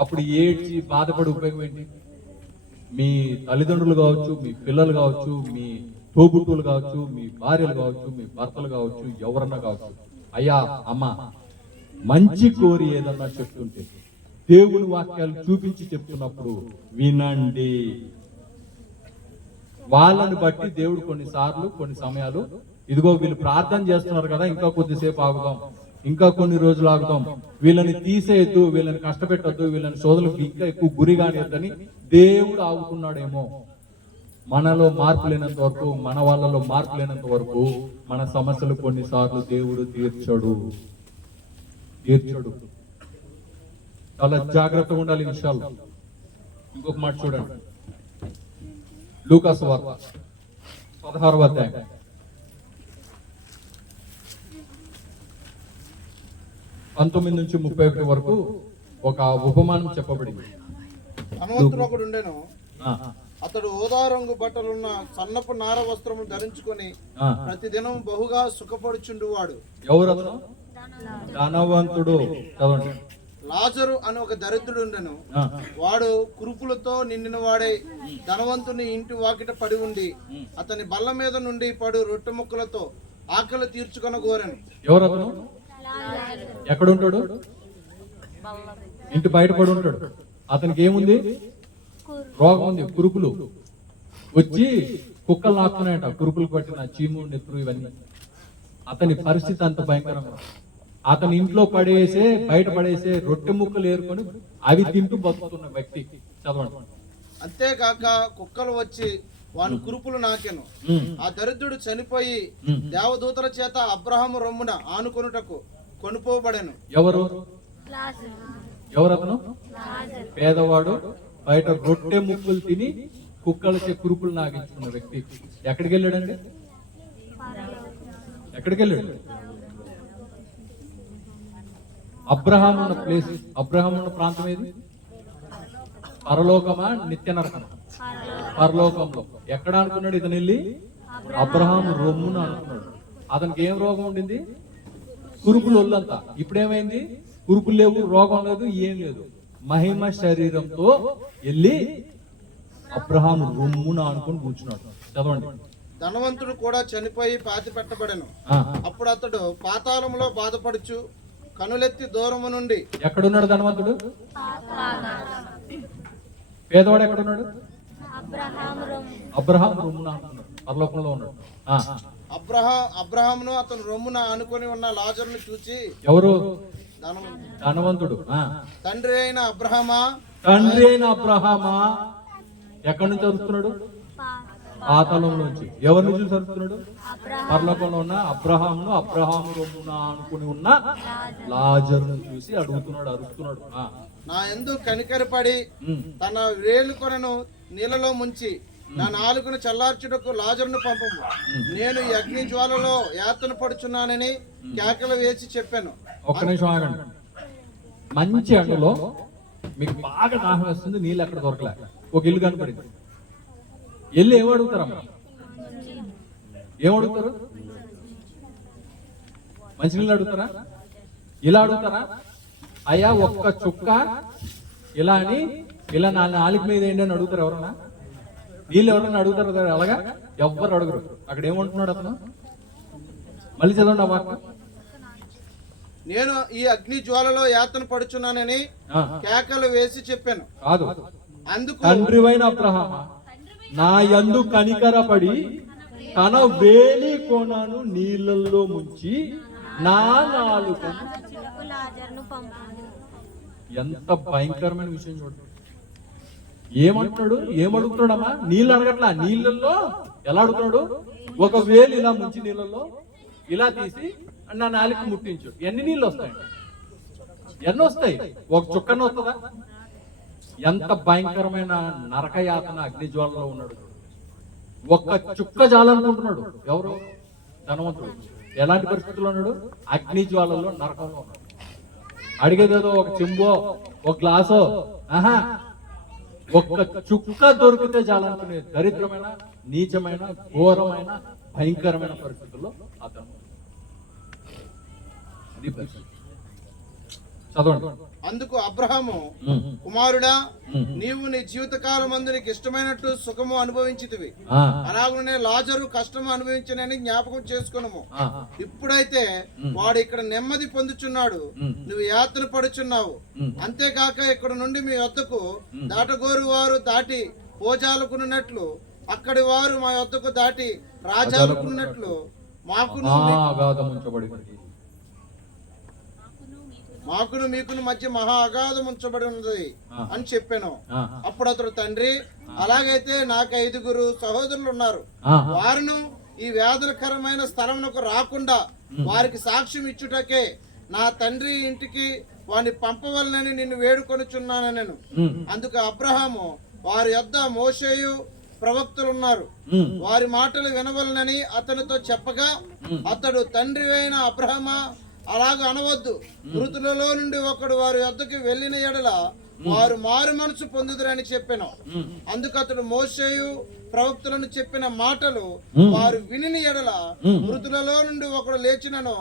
అప్పుడు ఏడ్చి బాధపడి ఉపయోగం ఏంటి? మీ తల్లిదండ్రులు కావచ్చు, మీ పిల్లలు కావచ్చు, మీ తోబుట్టువులు కావచ్చు, మీ భార్యలు కావచ్చు, మీ భర్తలు కావచ్చు, ఎవరన్నా కావచ్చు, అయ్యా అమ్మ మంచి కోరి ఏదన్నా చెప్తుంటే దేవుని వాక్యాలు చూపించి చెప్తున్నప్పుడు వినండి. వాళ్ళని బట్టి దేవుడు కొన్నిసార్లు కొన్ని సమయాలు, ఇదిగో వీళ్ళు ప్రార్థన చేస్తున్నారు కదా, ఇంకా కొద్దిసేపు ఆగుదాం, ఇంకా కొన్ని రోజులు ఆగుదాం, వీళ్ళని తీసేయద్దు, వీళ్ళని కష్టపెట్టద్దు, వీళ్ళని శోధనకు ఇంకా ఎక్కువ గురి కానియద్దని దేవుడు ఆగుతున్నాడేమో. మనలో మార్పు లేనంత వరకు, మన వాళ్ళలో మార్పు లేనంత వరకు మన సమస్యలు కొన్నిసార్లు దేవుడు తీర్చడు. చాలా జాగ్రత్తగా ఉండాలి ఈ విషయాలు. ఇంకొక మాట చూడండి, లూకా సువార్త 16వ అధ్యాయం 19 నుంచి 31 వరకు ఒక ఉపమానం చెప్పబడింది. ధనవంతుడు ఒకడు ఉండెను. ఆ, అతడు ఊదా రంగు బట్టలున్న సన్నపు నార వస్త్రములు ధరించుకొని ఆ. ప్రతిదినం బహుగా సుఖపడుచుండువాడు. ఎవరు అతను? ధనవంతుడు. చదవండి. లాజరు అని ఒక దరిద్రుడు ఉండెను. ఆ, వాడు కురుపులతో నిండిన వాడై ధనవంతుని ఇంటి వాకిట పడి ఉండి అతని బల్ల మీద నుండి పడు రొట్టె ముక్కలతో ఆకలి తీర్చుకొన కోరెను. ఎవరు అతను? ఎక్కడ ఉంటాడు? ఇంటి బయట పడి ఉంటాడు. అతనికి ఏముంది? రోగం ఉంది, కురుపులు వచ్చి కుక్కలు నాకున్నాయట, కురుపులు పట్టిన చీము నెత్తురు ఇవన్నీ. అతని పరిస్థితి అంత భయంకరంగా. అతని ఇంట్లో పడేసే బయట పడేసే రొట్టె ముక్కలు ఏరుకొని అవి తింటూ బతుకుతున్న వ్యక్తి. చదవండి. అంతేకాక కుక్కలు వచ్చి వాని కురుపులు నాకెను. ఆ దరిద్రుడు చనిపోయి దేవదూతల చేత అబ్రహాము రొమ్మున ఆనుకొనుటకు కొనుపోబడెను. ఎవరు? ఎవరతను? పేదవాడు, బయట రొట్టె ముక్కలు తిని కుక్కలకి కురుపులు నాగించుకున్న వ్యక్తి. ఎక్కడికి వెళ్ళాడండి? ఎక్కడికి వెళ్ళాడు? అబ్రహాం ఉన్న ప్లేస్, అబ్రహాం ఉన్న ప్రాంతం ఏది? పరలోకమా నిత్య నరకమా? పరలోకంలో. ఎక్కడ అనుకున్నాడు ఇతను వెళ్ళి? అబ్రహాం రొమ్మున అనుకున్నాడు. అతనికి ఏం రోగం ఉండింది? కురుపులు ఒళ్ళంతా. ఇప్పుడేమైంది? కురుపులు లేవు, రోగం లేదు, ఏం లేదు. మహిమ శరీరంతో వెళ్ళి అబ్రహాం రొమ్మున అనుకుని కూర్చున్నాడు. చదవండి. ధనవంతుడు కూడా చనిపోయి పాతి పెట్టబడెను. అప్పుడు అతడు పాతాళంలో బాధపడుచు కనులెత్తి దూరము నుండి. ఎక్కడున్నాడు ధనవంతుడు? పేదవాడు ఎక్కడున్నాడు? అబ్రహాం రొమ్మున అనుకున్నాడు, పరలోకంలో ఉన్నాడు. అబ్రహామును అతను రొమ్మున ఆనుకొని ఉన్న లాజరును చూచి. ఎవరు? ధనవంతుడు. ధనవంతుడు. తండ్రి అయిన అబ్రహామా, తండ్రి అయిన అబ్రహామా. ఎక్కడి నుంచి అరుస్తున్నాడు? పాతాళం నుంచి. ఎవరి నుంచి అరుస్తున్నాడు? పరలోకంలో ఉన్న అబ్రహామును, అబ్రహాము రొమ్మున అనుకుని ఉన్న లాజరును చూసి అడుగుతున్నాడు, అరుస్తున్నాడు. నా యందు కనికరపడి తన వేలు కొనను నీళ్ళలో ముంచి నా నాలుకను చల్లార్చుటకు లాజరును పంపము. నేను ఈ అగ్ని జ్వాలలో యాతన పడుచున్నానని కేకలు వేసి చెప్పాను. ఒక్క నిమిషం ఆగండి. మంచి ఎండలో మీకు బాగా దాహం వేస్తుంది, నీళ్ళు ఎక్కడ దొరకలే, ఒక ఇల్లు కనపడింది. వెళ్ళి ఏమడుగుతారమ్మా? ఏమడుగుతారు? మంచినీళ్ళు అడుగుతారా? ఇలా అడుగుతారా? అయ్యా ఒక్క చుక్క ఇలా అని, ఇలా నా నాలుగు మీద ఏంటి అని అడుగుతారు ఎవరన్నా? నీళ్ళు ఎవరన్నా అడుగుతారు కదా? అలాగా ఎవ్వరు అడుగురు. అక్కడ ఏమంటున్నాడు అతను? మళ్ళీ చదవండి ఆ వాక్యం. నేను ఈ అగ్ని జ్వాలలో యాతన పడుచున్నానని కేకలు వేసి చెప్పాను. కాదు, అందుకు తండ్రివైన అబ్రహామా, నా యందు కనికరపడి తన వేలి కోణను నీళ్ళల్లో ముంచి నా నాలుకను. ఎంత భయంకరమైన విషయం చూడండి. ఏమంటున్నాడు? ఏమడుగుతున్నాడమ్మా? నీళ్ళు అడగట్లా, నీళ్ళల్లో ఎలా అడుగుతున్నాడు? ఒక వేలు ఇలా ముంచి నీళ్ళల్లో ఇలా తీసి నా నాలుక ముట్టించు. ఎన్ని నీళ్ళు వస్తాయండి? ఎన్ని వస్తాయి? ఒక చుక్కన వస్తుందా? ఎంత భయంకరమైన నరకయాతన అగ్నిజ్వాలలో ఉన్నాడు. ఒక్క చుక్క చాలనుకుంటున్నాడు. ఎవరు? ధనవంతుడు. ఎలాంటి పరిస్థితుల్లో ఉన్నాడు? అగ్నిజ్వాలలో, నరకంలో ఉన్నాడు. అడిగేదేదో ఒక చెంబో, ఒక గ్లాసో, ఆహా, ఒక్క చుక్క దొరికితే చాలనుకునే దరిద్రమైన, నీచమైన, ఘోరమైన, భయంకరమైన పరిస్థితుల్లో అతను. అది పరిస్థితి. చదవండి. అందుకు అబ్రహాము, కుమారుడా, నీవు నీ జీవితకాలం మందు నీకు ఇష్టమైనట్టు సుఖము అనుభవించితివి, అలాగనే లాజరు కష్టము అనుభవించనని జ్ఞాపకం చేసుకున్నాము. ఇప్పుడైతే వాడు ఇక్కడ నెమ్మది పొందుచున్నాడు, నువ్వు యాతన పడుచున్నావు. అంతేకాక ఇక్కడ నుండి మీ వద్దకు దాటగోరు వారు దాటి పోజాలకున్నట్లు, అక్కడి వారు మా వద్దకు దాటి రాజాలకున్నట్లు మాకును మీకును మధ్య మహా అగాధం ఉంచబడి ఉన్నది అని చెప్పాను. అప్పుడు అతడు, తండ్రి, అలాగైతే నాకు 5 సహోదరులు ఉన్నారు, వారును ఈ వేదనకరమైన స్థలమునకు రాకుండా వారికి సాక్ష్యం ఇచ్చుటకే నా తండ్రి ఇంటికి వారిని పంపవలనని నిన్ను వేడుకొనుచున్నానెను. అందుకు అబ్రహాము, వారి యొద్ద మోషేయు ప్రవక్తలు ఉన్నారు, వారి మాటలు వినవలనని అతనితో చెప్పగా, అతడు, తండ్రి అయిన అబ్రహమా, అలాగ అనవద్దు. మృతులలో నుండి ఒకడు వారి వద్దకు వెళ్ళిన ఎడల వారు మారు మనసు పొందుదురని చెప్పాను. అందుకు అతడు మోషేయు ప్రవక్తలను చెప్పిన మాటలు వారు వినిన ఎడల మృతులలో నుండి ఒకడు లేచినను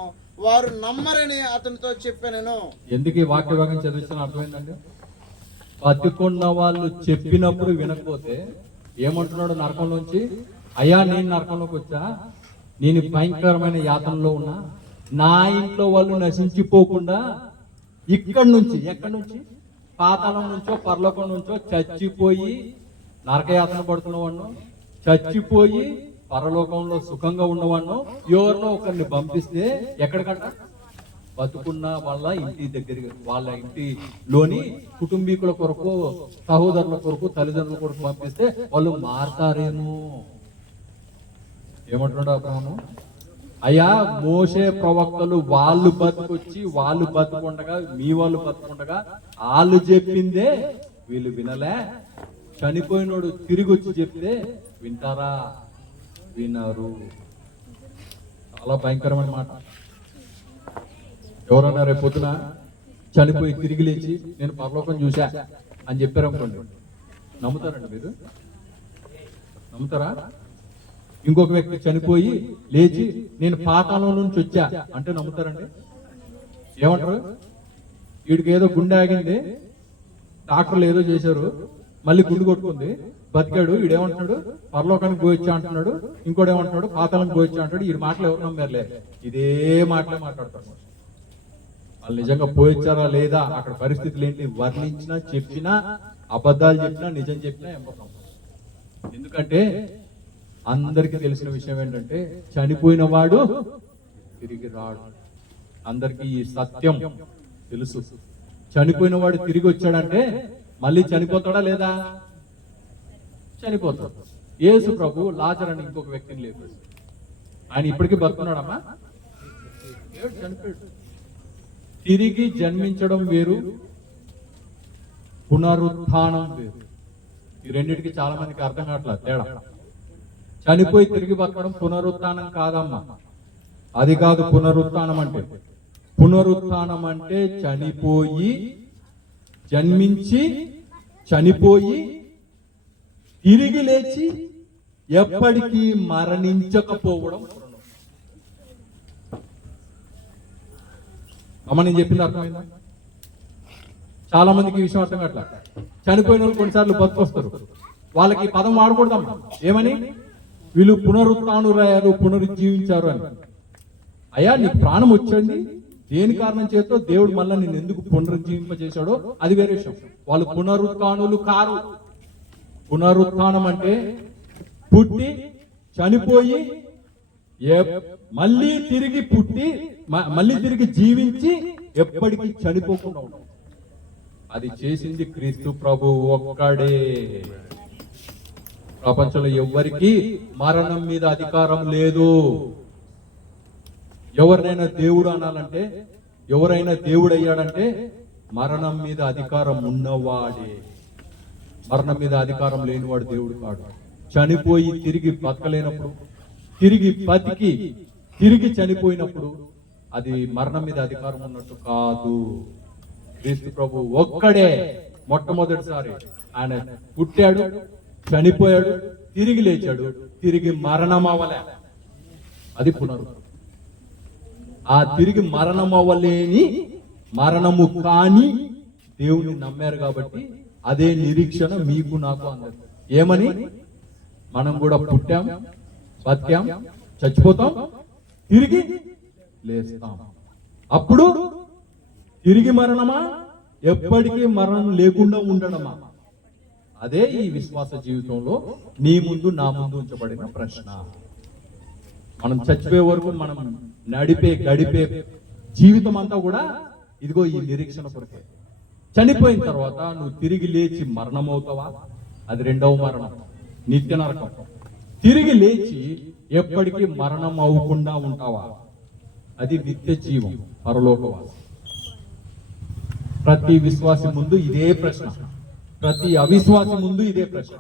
వారు నమ్మరని అతనితో చెప్పాను. ఎందుకు ఈ వాక్య భాగం చదివిస్తున్న అర్థమైందండి? బతికున్న వాళ్ళు చెప్పినప్పుడు వినకపోతే ఏమంటున్నాడు నరకంలోంచి? అయ్యా, నేను నరకంలోకి వచ్చా, నేను భయంకరమైన యాతనలో ఉన్నా, నా ఇంట్లో వాళ్ళు నశించిపోకుండా ఇక్కడి నుంచి, ఎక్కడి నుంచి? పాతాళం నుంచో పరలోకం నుంచో చచ్చిపోయి నరకయాతన పడుతున్నవాడు, చచ్చిపోయి పరలోకంలో సుఖంగా ఉన్నవాడు ఎవరినో ఒకరిని పంపిస్తే ఎక్కడికంట? బతుకున్న వాళ్ళ ఇంటి దగ్గరికి, వాళ్ళ ఇంటిలోని కుటుంబీకుల కొరకు, సహోదరుల కొరకు, తల్లిదండ్రుల కొరకు పంపిస్తే వాళ్ళు మారతారేమో. ఏమంటున్నాడు అబ్రహాము? అయ్యా, మోషే ప్రవక్తలు వాళ్ళు బతుకొచ్చి, వాళ్ళు బతుకుండగా, మీ వాళ్ళు బతుకుండగా వాళ్ళు చెప్పిందే వీళ్ళు వినలే, చనిపోయినోడు తిరిగి వచ్చి చెప్తే వింటారా? వినరు. చాలా భయంకరమైన మాట. ఎవరన్నా రేపు పొద్దున చనిపోయి తిరిగి లేచి నేను పరలోకం చూశా అని చెప్పారు అనుకోండి, నమ్ముతారండి మీరు? నమ్ముతారా? ఇంకొక వ్యక్తి చనిపోయి లేచి నేను పాతాళం నుంచి వచ్చా అంటే నమ్ముతారండి? ఏమంటారు? వీడికి ఏదో గుండె ఆగింది, డాక్టర్లు ఏదో చేశారు, మళ్ళీ గుండు కొట్టుకుంది, బతికాడు, వీడేమంటున్నాడు పరలోకానికి పోయొచ్చా అంటున్నాడు, ఇంకోటి ఏమంటున్నాడు పాతాళానికి పోయొచ్చా అంటాడు. ఈ మాటలు ఎవరు నమ్మారులే? ఇదే మాటలే మాట్లాడతారు. వాళ్ళు నిజంగా పోయొచ్చారా లేదా, అక్కడ పరిస్థితులు ఏంటి వర్ణించినా, చెప్పినా, అబద్ధాలు చెప్పినా, నిజం చెప్పినా ఎంపతాం. ఎందుకంటే అందరికీ తెలిసిన విషయం ఏంటంటే చనిపోయిన వాడు తిరిగి రాడు. అందరికీ ఈ సత్యం తెలుసు. చనిపోయిన వాడు తిరిగి వచ్చాడంటే మళ్ళీ చనిపోతాడా లేదా? చనిపోతాడు. యేసు ప్రభు లాజరు అని ఇంకొక వ్యక్తిని లేపాడు. ఆయన ఇప్పటికీ బతుకున్నాడమ్మా? చనిపోయాడు. తిరిగి జన్మించడం వేరు, పునరుత్థానం వేరు. ఈ రెండింటికి చాలా మందికి అర్థం కావట్లేదు తేడా. చనిపోయి తిరిగి బతకడం పునరుత్థానం కాదమ్మా. అది కాదు పునరుత్థానం అంటే. పునరుత్థానం అంటే చనిపోయి, జన్మించి, చనిపోయి, తిరిగి లేచి ఎప్పటికీ మరణించకపోవడం. అమ్మ, నేను చెప్పింది అర్థమైందా? చాలా మందికి ఈ విషయం అర్థం కావట్లా. చనిపోయిన వాళ్ళు కొన్నిసార్లు బతుకొస్తారు, వాళ్ళకి పదం వాడకూడదమ్మా. ఏమని? వీళ్ళు పునరుత్థానురయ్యారు, పునరుజ్జీవించారు అని. అయ్యా, నీకు ప్రాణం వచ్చింది, దేని కారణం చేతో దేవుడు మళ్ళీ నిన్ను ఎందుకు పునరుజ్జీవింపజేశాడో అది వేరే విషయం. వాళ్ళు పునరుత్థానులు కారు. పునరుత్థానం అంటే పుట్టి, చనిపోయి, మళ్ళీ తిరిగి పుట్టి, మళ్ళీ తిరిగి జీవించి ఎప్పటికీ చనిపోకుండా ఉండడం. అది చేసింది క్రీస్తు ప్రభు ఒక్కడే. ప్రపంచంలో ఎవ్వరికి మరణం మీద అధికారం లేదు. ఎవరినైనా దేవుడు అనాలంటే, ఎవరైనా దేవుడు అయ్యాడంటే మరణం మీద అధికారం ఉన్నవాడే. మరణం మీద అధికారం లేనివాడు దేవుడు కాడు. చనిపోయి తిరిగి బతకలేనప్పుడు, తిరిగి బతికి తిరిగి చనిపోయినప్పుడు అది మరణం మీద అధికారం ఉన్నట్టు కాదు. క్రీస్తు ప్రభు ఒక్కడే మొట్టమొదటిసారి ఆయన పుట్టాడు, చనిపోయాడు, తిరిగి లేచాడు, తిరిగి మరణం అవ్వలే. అది పునరుద్ధరణ. ఆ తిరిగి మరణం అవ్వలేని, మరణము కాని దేవుని నమ్మారు కాబట్టి అదే నిరీక్షణ మీకు నాకు అందరు. ఏమని? మనం కూడా పుట్టాం, బతికాం, చచ్చిపోతాం, తిరిగి లేస్తాం. అప్పుడు తిరిగి మరణమా, ఎప్పటికీ మరణం లేకుండా ఉండడమా? అదే ఈ విశ్వాస జీవితంలో నీ ముందు నా ముందు ఉంచబడిన ప్రశ్న. మనం చచ్చిపోయే వరకు మనం గడిపే జీవితం అంతా కూడా ఇదిగో ఈ నిరీక్షణ కొరకే. చనిపోయిన తర్వాత నువ్వు తిరిగి లేచి మరణం అవుతావా? అది రెండవ మరణం, నిత్య నరకం. తిరిగి లేచి ఎప్పటికీ మరణం అవ్వకుండా ఉంటావా? అది నిత్య జీవం, పరలోకవాసం. ప్రతి విశ్వాసి ముందు ఇదే ప్రశ్న, ప్రతి అవిశ్వాసి ముందు ఇదే ప్రశ్న.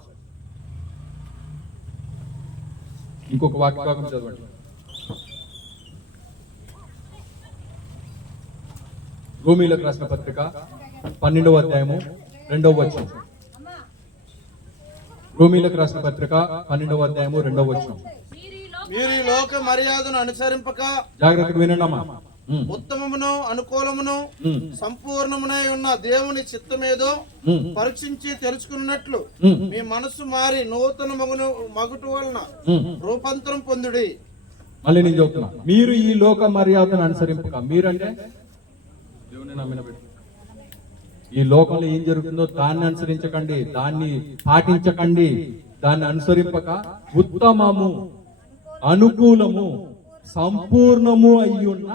ఇంకొక వాక్యం చదవండి. రోమీయులకు రాసిన పత్రిక 12వ అధ్యాయము 2వ వచనం. రోమీయులకు రాసిన పత్రిక 12వ అధ్యాయము 2వ వచనం. మీరు ఈ లోక మర్యాదను అనుసరింపక జాగ్రత్తగా వినండమ్మా. ఉత్తమమును అనుకూలమును సంపూర్ణమునై ఉన్న దేవుని చిత్తమేదో పరీక్షించి తెలుసుకున్నట్లు మీ మనస్సు మారి నూతన మగుటు వలన రూపాంతరం పొందుడి. మళ్ళీ నేను చెప్తున్నా, మీరు ఈ లోక మర్యాదను అనుసరింపక. మీరంటే దేవుని నమ్మిన బిడ్డ. ఈ లోకంలో ఏం జరుగుతుందో దాన్ని అనుసరించకండి, దాన్ని పాటించకండి, దాన్ని అనుసరింపక ఉత్తమము, అనుకూలము, సంపూర్ణము అయ్యున్న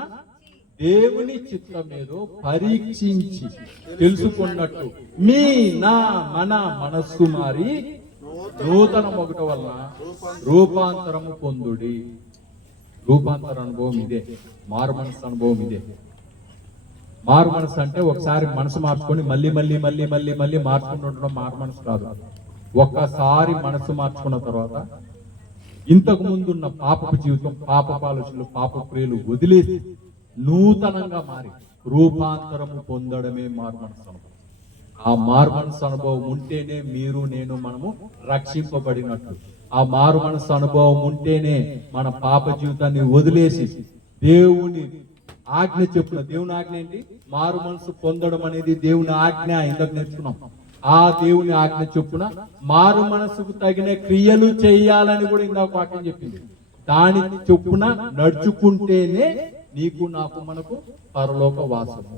దేవుని చిత్తమేదో పరీక్షించి తెలుసుకున్నట్టు మీ మన మనస్సు మారి నూతన మొగట వలన రూపాంతరము పొందుడి. రూపాంతర అనుభవం ఇదే, మారు మనసు అనుభవం ఇదే. మారు మనసు అంటే ఒకసారి మనసు మార్చుకొని మళ్ళీ మళ్ళీ మళ్ళీ మళ్ళీ మళ్ళీ మార్చుకుని ఉండడం మారు మనసు కాదు. ఒక్కసారి మనసు మార్చుకున్న తర్వాత ఇంతకు ముందున్న పాపపు జీవితం, పాపపు ఆలోచనలు, పాప క్రియలు వదిలేసి నూతనంగా మారి రూపాంతరము పొందడమే మారు మనసు అనుభవం. ఆ మారు మనసు అనుభవం ఉంటేనే మీరు నేను మనము రక్షింపబడినట్లు. ఆ మారు మనసు అనుభవం ఉంటేనే మన పాప జీవితాన్ని వదిలేసి దేవుని ఆజ్ఞ చెప్పున. దేవుని ఆజ్ఞ ఏంటి? మారు మనసు పొందడం అనేది దేవుని ఆజ్ఞ. ఇందాక నేర్చుకున్నాం. ఆ దేవుని ఆజ్ఞ చొప్పున మారు మనసుకు తగిన క్రియలు చేయాలని కూడా ఇందాక వాక్యం చెప్పింది. దాని చొప్పున నడుచుకుంటేనే నీకు నాకు మనకు పరలోక వాసము.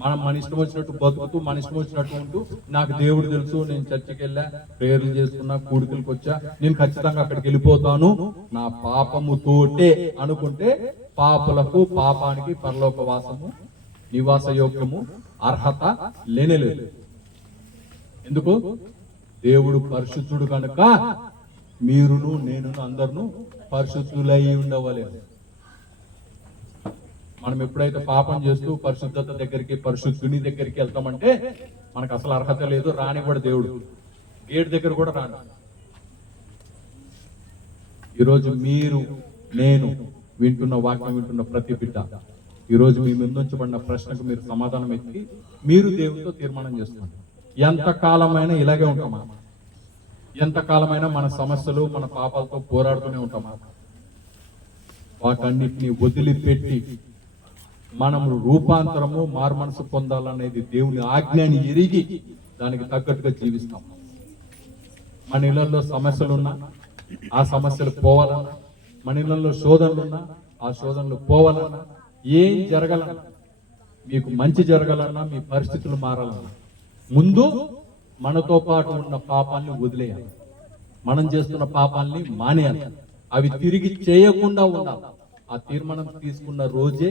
మనం మన ఇష్టం వచ్చినట్టు బతుకుతూ, మన ఇష్టం వచ్చినట్టు ఉంటూ, నాకు దేవుడు తెలుసు, నేను చర్చికి వెళ్ళా, ప్రేయర్లు చేసుకున్నా, కూడికలకు వచ్చా, నేను ఖచ్చితంగా అక్కడికి వెళ్ళిపోతాను నా పాపముతోటే అనుకుంటే పాపులకు, పాపానికి పరలోక వాసము, నివాస యోగ్యము, అర్హత లేనేలేదు. ఎందుకు? దేవుడు పరిశుద్ధుడు కనుక మీరును నేను అందరును పరిశుద్ధులై ఉండవలేదు. మనం ఎప్పుడైతే పాపం చేస్తూ పరిశుద్ధత దగ్గరికి, పరిశుద్ధుని దగ్గరికి వెళ్తామంటే మనకు అసలు అర్హత లేదు, రాని కూడా దేవుడు గేట్ దగ్గర కూడా రాను. ఈరోజు మీరు నేను వింటున్న వాక్యం వింటున్న ప్రతి బిడ్డ ఈరోజు మీ ముందుంచబడిన ప్రశ్నకు మీరు సమాధానం ఎత్తి మీరు దేవునితో తీర్మానం చేస్తున్నారు. ఎంతకాలమైనా ఇలాగే ఉంటామా? ఎంతకాలమైనా మన సమస్యలు, మన పాపాలతో పోరాడుతూనే ఉంటామా? వాటన్నిటిని వదిలిపెట్టి మనము రూపాంతరము, మారు మనసు పొందాలనేది దేవుని ఆజ్ఞని ఎరిగి దానికి తగ్గట్టుగా జీవిస్తాం. మన ఇళ్లలో సమస్యలున్నా ఆ సమస్యలు పోవాలన్నా, మన ఇళ్లలో శోధనలున్నా ఆ శోధనలు పోవాలన్నా, ఏం జరగాలన్నా, మీకు మంచి జరగాలన్నా, మీ పరిస్థితులు మారాలన్నా ముందు మనతో పాటు ఉన్న పాపాన్ని వదిలేయాలి. మనం చేస్తున్న పాపాన్ని మానేయాలి. అవి తిరిగి చేయకుండా ఉండాలి. ఆ తీర్మానం తీసుకున్న రోజే,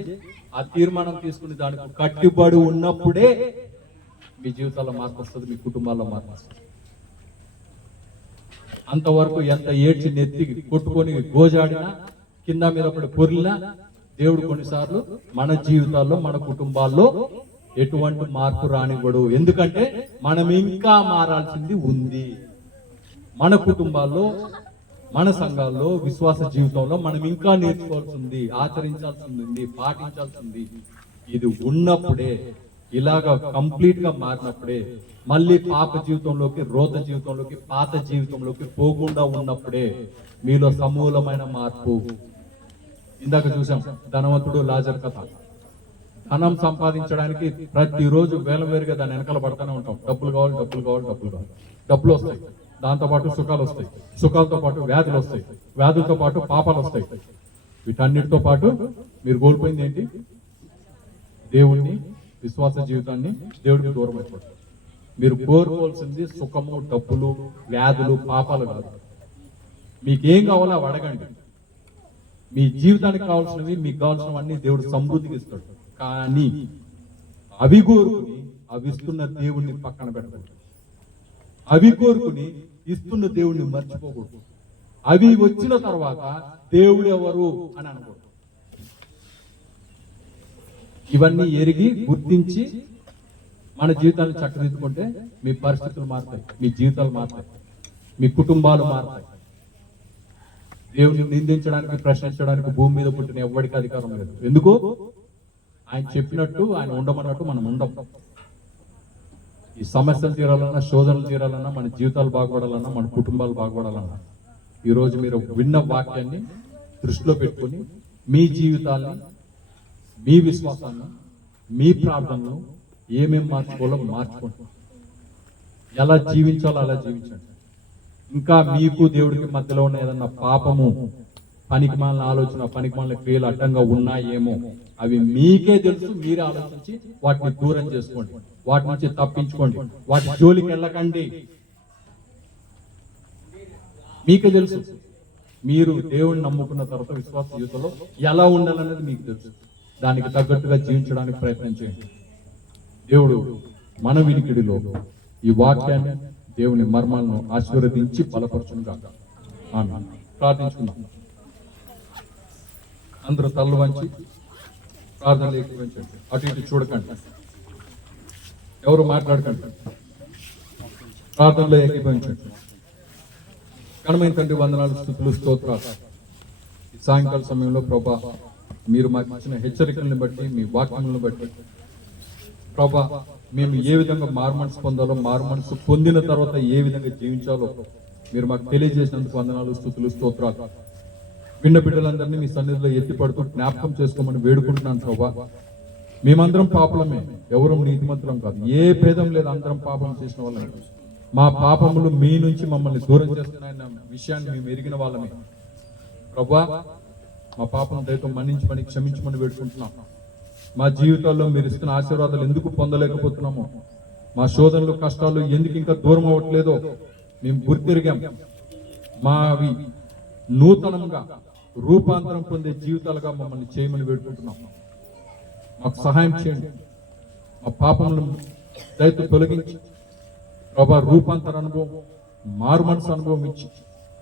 ఆ తీర్మానం తీసుకుని దానికి కట్టుబడి ఉన్నప్పుడే మీ జీవితాల్లో మార్పు వస్తుంది, మీ కుటుంబాల్లో మార్పు వస్తుంది. అంతవరకు ఎంత ఏడ్చి నెత్తి కొట్టుకొని గోజాడినా, కింద మీద పడి పొరిలినా దేవుడు కొన్నిసార్లు మన జీవితాల్లో, మన కుటుంబాల్లో ఎటువంటి మార్పు రానివ్వడు. ఎందుకంటే మనం ఇంకా మారాల్సింది ఉంది. మన కుటుంబాల్లో, మన సంఘాల్లో, విశ్వాస జీవితంలో మనం ఇంకా నేర్చుకోవాల్సింది, ఆచరించాల్సింది, పాటించాల్సింది. ఇది ఉన్నప్పుడే, ఇలాగా కంప్లీట్ గా మారినప్పుడే, మళ్ళీ పాప జీవితంలోకి, రోత జీవితంలోకి, పాత జీవితంలోకి పోకుండా ఉన్నప్పుడే మీలో సమూలమైన మార్పు. ఇందాక చూసాం ధనవంతుడు లాజర్ కథ. ధనం సంపాదించడానికి ప్రతిరోజు వేరుగా దాని వెనకాల పడుతూనే ఉంటాం. డబ్బులు కావాలి, డబ్బులు కావాలి, డబ్బులు కావాలి. డబ్బులు వస్తాయి, దాంతో పాటు సుఖాలు వస్తాయి, సుఖాలతో పాటు వ్యాధులు వస్తాయి, వ్యాధులతో పాటు పాపాలు వస్తాయి. వీటన్నిటితో పాటు మీరు కోల్పోయింది ఏంటి? దేవుణ్ణి, విశ్వాస జీవితాన్ని, దేవుడికి దూరం అయిపోతారు. మీరు కోరుకోవాల్సింది సుఖము, డబ్బులు, వ్యాధులు, పాపాలు కాదు. మీకేం కావాలో అవి అడగండి. మీ జీవితానికి కావాల్సినవి, మీకు కావాల్సినవన్నీ దేవుడు సమృద్ధికి ఇస్తాడు. కానీ అవి కోరుకుని అవి ఇస్తున్న దేవుణ్ణి పక్కన పెట్టకూడదు. అవి కోరుకుని ఇస్తున్న దేవుణ్ణి మర్చిపోకూడదు. అవి వచ్చిన తర్వాత దేవుడు ఎవరు అని అనకూడదు. ఇవన్నీ ఎరిగి గుర్తించి మన జీవితాన్ని చక్కదిద్దుకుంటే మీ పరిస్థితులు మారుతాయి, మీ జీవితాలు మారుతాయి, మీ కుటుంబాలు మారుతాయి. దేవుని నిందించడానికి, ప్రశ్నించడానికి భూమి మీద పుట్టిన ఎవరికి అధికారం లేదు. ఎందుకు? ఆయన చెప్పినట్టు, ఆయన ఉండమన్నట్టు మనం ఉండం. ఈ సమస్యలు తీరాలన్నా, శోధనలు తీరాలన్నా, మన జీవితాలు బాగుపడాలన్నా, మన కుటుంబాలు బాగుపడాలన్నా, ఈరోజు మీరు విన్న వాక్యాన్ని దృష్టిలో పెట్టుకుని మీ జీవితాన్ని, మీ విశ్వాసాన్ని, మీ ప్రార్థనలు ఏమేం మార్చుకోవాలో మార్చుకోండి. ఎలా జీవించాలో అలా జీవించండి. ఇంకా మీకు దేవుడికి మధ్యలో ఉన్న ఏదన్నా పాపము, పనికిమాలిన ఆలోచన, పనికిమాలిన క్రియలు అడ్డంగా ఉన్నాయేమో అవి మీకే తెలుసు. మీరే ఆలోచించి వాటిని దూరం చేసుకోండి, వాటి నుంచి తప్పించుకోండి, వాటి జోలికి వెళ్ళకండి. మీకే తెలుసు. మీరు దేవుడిని నమ్ముకున్న తర్వాత విశ్వాస జీవితంలో ఎలా ఉండాలనేది మీకు తెలుసు. దానికి తగ్గట్టుగా జీవించడానికి ప్రయత్నం చేయండి. దేవుడు మన వినికిడిలో ఈ వాక్యాన్ని, దేవుని మర్మాలను ఆశీర్వదించి బలపరచునుగాక. ఆమేన్. ప్రార్థించుకుందాం. అందరూ తలలు వంచి ప్రార్థనలు ఏకీభవించండి. అటు ఇటు చూడకండి, ఎవరు మాట్లాడకండి, ప్రార్థనలో ఏకీభవించండి. ఘనమైన తండ్రి, వందనాలు, స్తుతులు, స్తోత్రాలు. ఈ సాయంకాల సమయంలో ప్రభా, మీరు మాకు ఇచ్చిన హెచ్చరికలను బట్టి, మీ వాక్యములను బట్టి ప్రభా, మేము ఏ విధంగా మారుమనసు పొందాలో, మారుమనసు పొందిన తర్వాత ఏ విధంగా జీవించాలో మీరు మాకు తెలియజేసినందుకు వందనాలు, స్తుతులు, స్తోత్రాలు. విన్న బిడ్డలందరినీ మీ సన్నిధిలో ఎత్తిపడుతూ జ్ఞాపకం చేసుకోమని వేడుకుంటున్నాను ప్రభా. మేమందరం పాపలమే, ఎవరు నీతిమంతులం కాదు. ఏ భేదం లేదు, అందరం పాపం చేసిన వాళ్ళమే. మా పాపములు మీ నుంచి మమ్మల్ని దూరం చేస్తున్నాయన్న విషయాన్ని మేము ఎరిగిన వాళ్ళమే ప్రభా. మా పాపం దయతో మన్నించమని, క్షమించమని వేడుకుంటున్నాం. మా జీవితాల్లో మీరు ఇస్తున్న ఆశీర్వాదాలు ఎందుకు పొందలేకపోతున్నామో, మా శోధనలు, కష్టాలు ఎందుకు ఇంకా దూరం అవ్వట్లేదో మేము గుర్తిరిగాం. మావి నూతనంగా రూపాంతరం పొందే జీవితాలుగా మమ్మల్ని చేయమని వేడుకుంటున్నాం. మాకు సహాయం చేయండి. మా పాపములను దయతో తొలగించి ప్రభా, రూపాంతర అనుభవం, మారు మనసు అనుభవం ఇచ్చి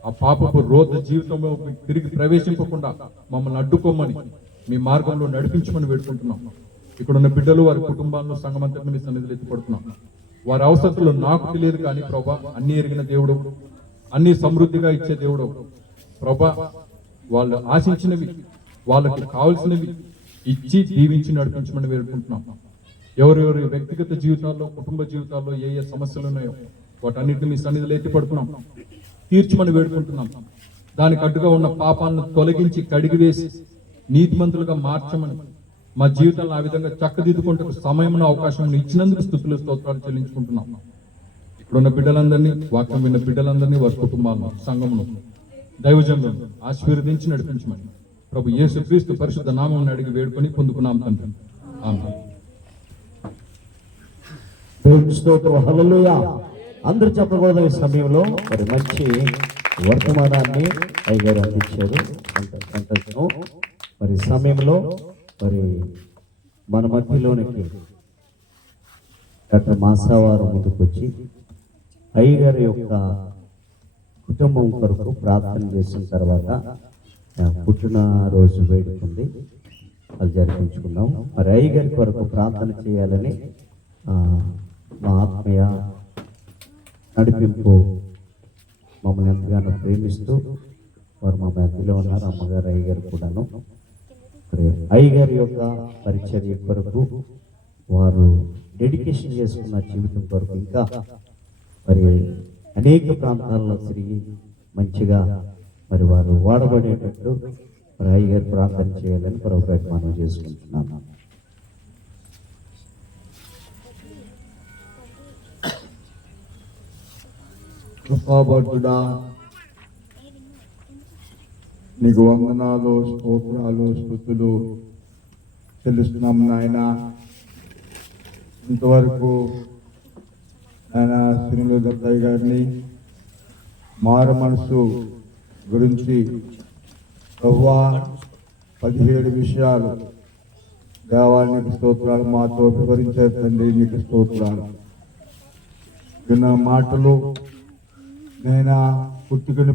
ఆ పాపపు రోత జీవితంలో తిరిగి ప్రవేశింపకుండా మమ్మల్ని అడ్డుకోమని, మీ మార్గంలో నడిపించమని వేడుకుంటున్నాం. ఇక్కడ ఉన్న బిడ్డలు, వారి కుటుంబాలను, సంఘమంతటిని మీ సన్నిధిలో ఎత్తిపడుతున్నాం. వారి అవసరాలు నాకు తెలియదు కానీ ప్రభా, అన్ని ఎరిగిన దేవుడు, అన్ని సమృద్ధిగా ఇచ్చే దేవుడు ప్రభా. వాళ్ళు ఆశించినవి, వాళ్ళకి కావలసినవి ఇచ్చి దీవించి నడిపించమని వేడుకుంటున్నాం. ఎవరెవరి వ్యక్తిగత జీవితాల్లో, కుటుంబ జీవితాల్లో ఏ ఏ సమస్యలు ఉన్నాయో వాటన్నిటిని మీ సన్నిధిలో ఎత్తిపడుతున్నాం. తీర్చమని వేడుకుంటున్నాం. దానికి అడ్డుగా ఉన్న పాపాలను తొలగించి కడిగివేసి నీతిమంతులుగా మార్చమని, మా జీవితాలను ఆ విధంగా చక్కదిద్దుకుంటూ సమయంలో అవకాశం ఇచ్చినందుకు స్తుతులు, స్తోత్రాలు చెల్లించుకుంటున్నాం. ఇక్కడున్న బిడ్డలందరినీ, వాక్యం విన్న బిడ్డలందరినీ, వారి కుటుంబాలను, సంఘమును, దైవజనులను ఆశీర్వదించి నడిపించమని ప్రభు యేసుక్రీస్తు పరిశుద్ధ నామమును అడిగి వేడుకొని పొందుకున్నాం తండ్రి. ఆమేన్. దేవుని స్తోత్రం, హల్లెలూయా. అందరూ చెప్పకూడదు. ఈ సమయంలో మరి మంచి వర్తమానాన్ని అయ్యగారు అందించారు. సంతోషం. మరి సమయంలో మరి మన మధ్యలోనికి డాక్టర్ మాసావారు ముందుకు వచ్చి అయ్యగారి యొక్క కుటుంబం కొరకు ప్రార్థన చేసిన తర్వాత పుట్టినరోజు వేడుకుంది. అది జరిపించుకుందాం. మరి అయ్య గారి కొరకు ప్రార్థన చేయాలని మా ఆత్మీయ నడిపింపు మమ్మల్ని ఎంతగానో ప్రేమిస్తూ వారు మా మధ్యలో ఉన్నారు. అమ్మగారు అయ్యగారు కూడాను. మరి అయ్యగారి యొక్క పరిచర్య కొరకు వారు డెడికేషన్ చేసుకున్న జీవితం కొరకు ఇంకా మరి అనేక ప్రాంతాల్లో తిరిగి మంచిగా మరి వారు వాడబడేటట్టు మరి అయ్యగారు ప్రార్థన చేయాలని ప్రభుపేట మనం చేసుకుంటున్నాము. కృపాభద్రుడా, నీకు వందనాలు, స్తోత్రాలు, స్తుతులు చెల్లిస్తున్నాం నాయన. ఇంతవరకు ఆయన శ్రీనివాస దత్తయ్య గారిని మారు మనసు గురించి ప్రభువా 17 విషయాలు దేవానికి స్తోత్రాలు మాతో వివరించే తండ్రి, నీకు స్తోత్రాలు. విన్న మాటలు నేను పుట్టుకుని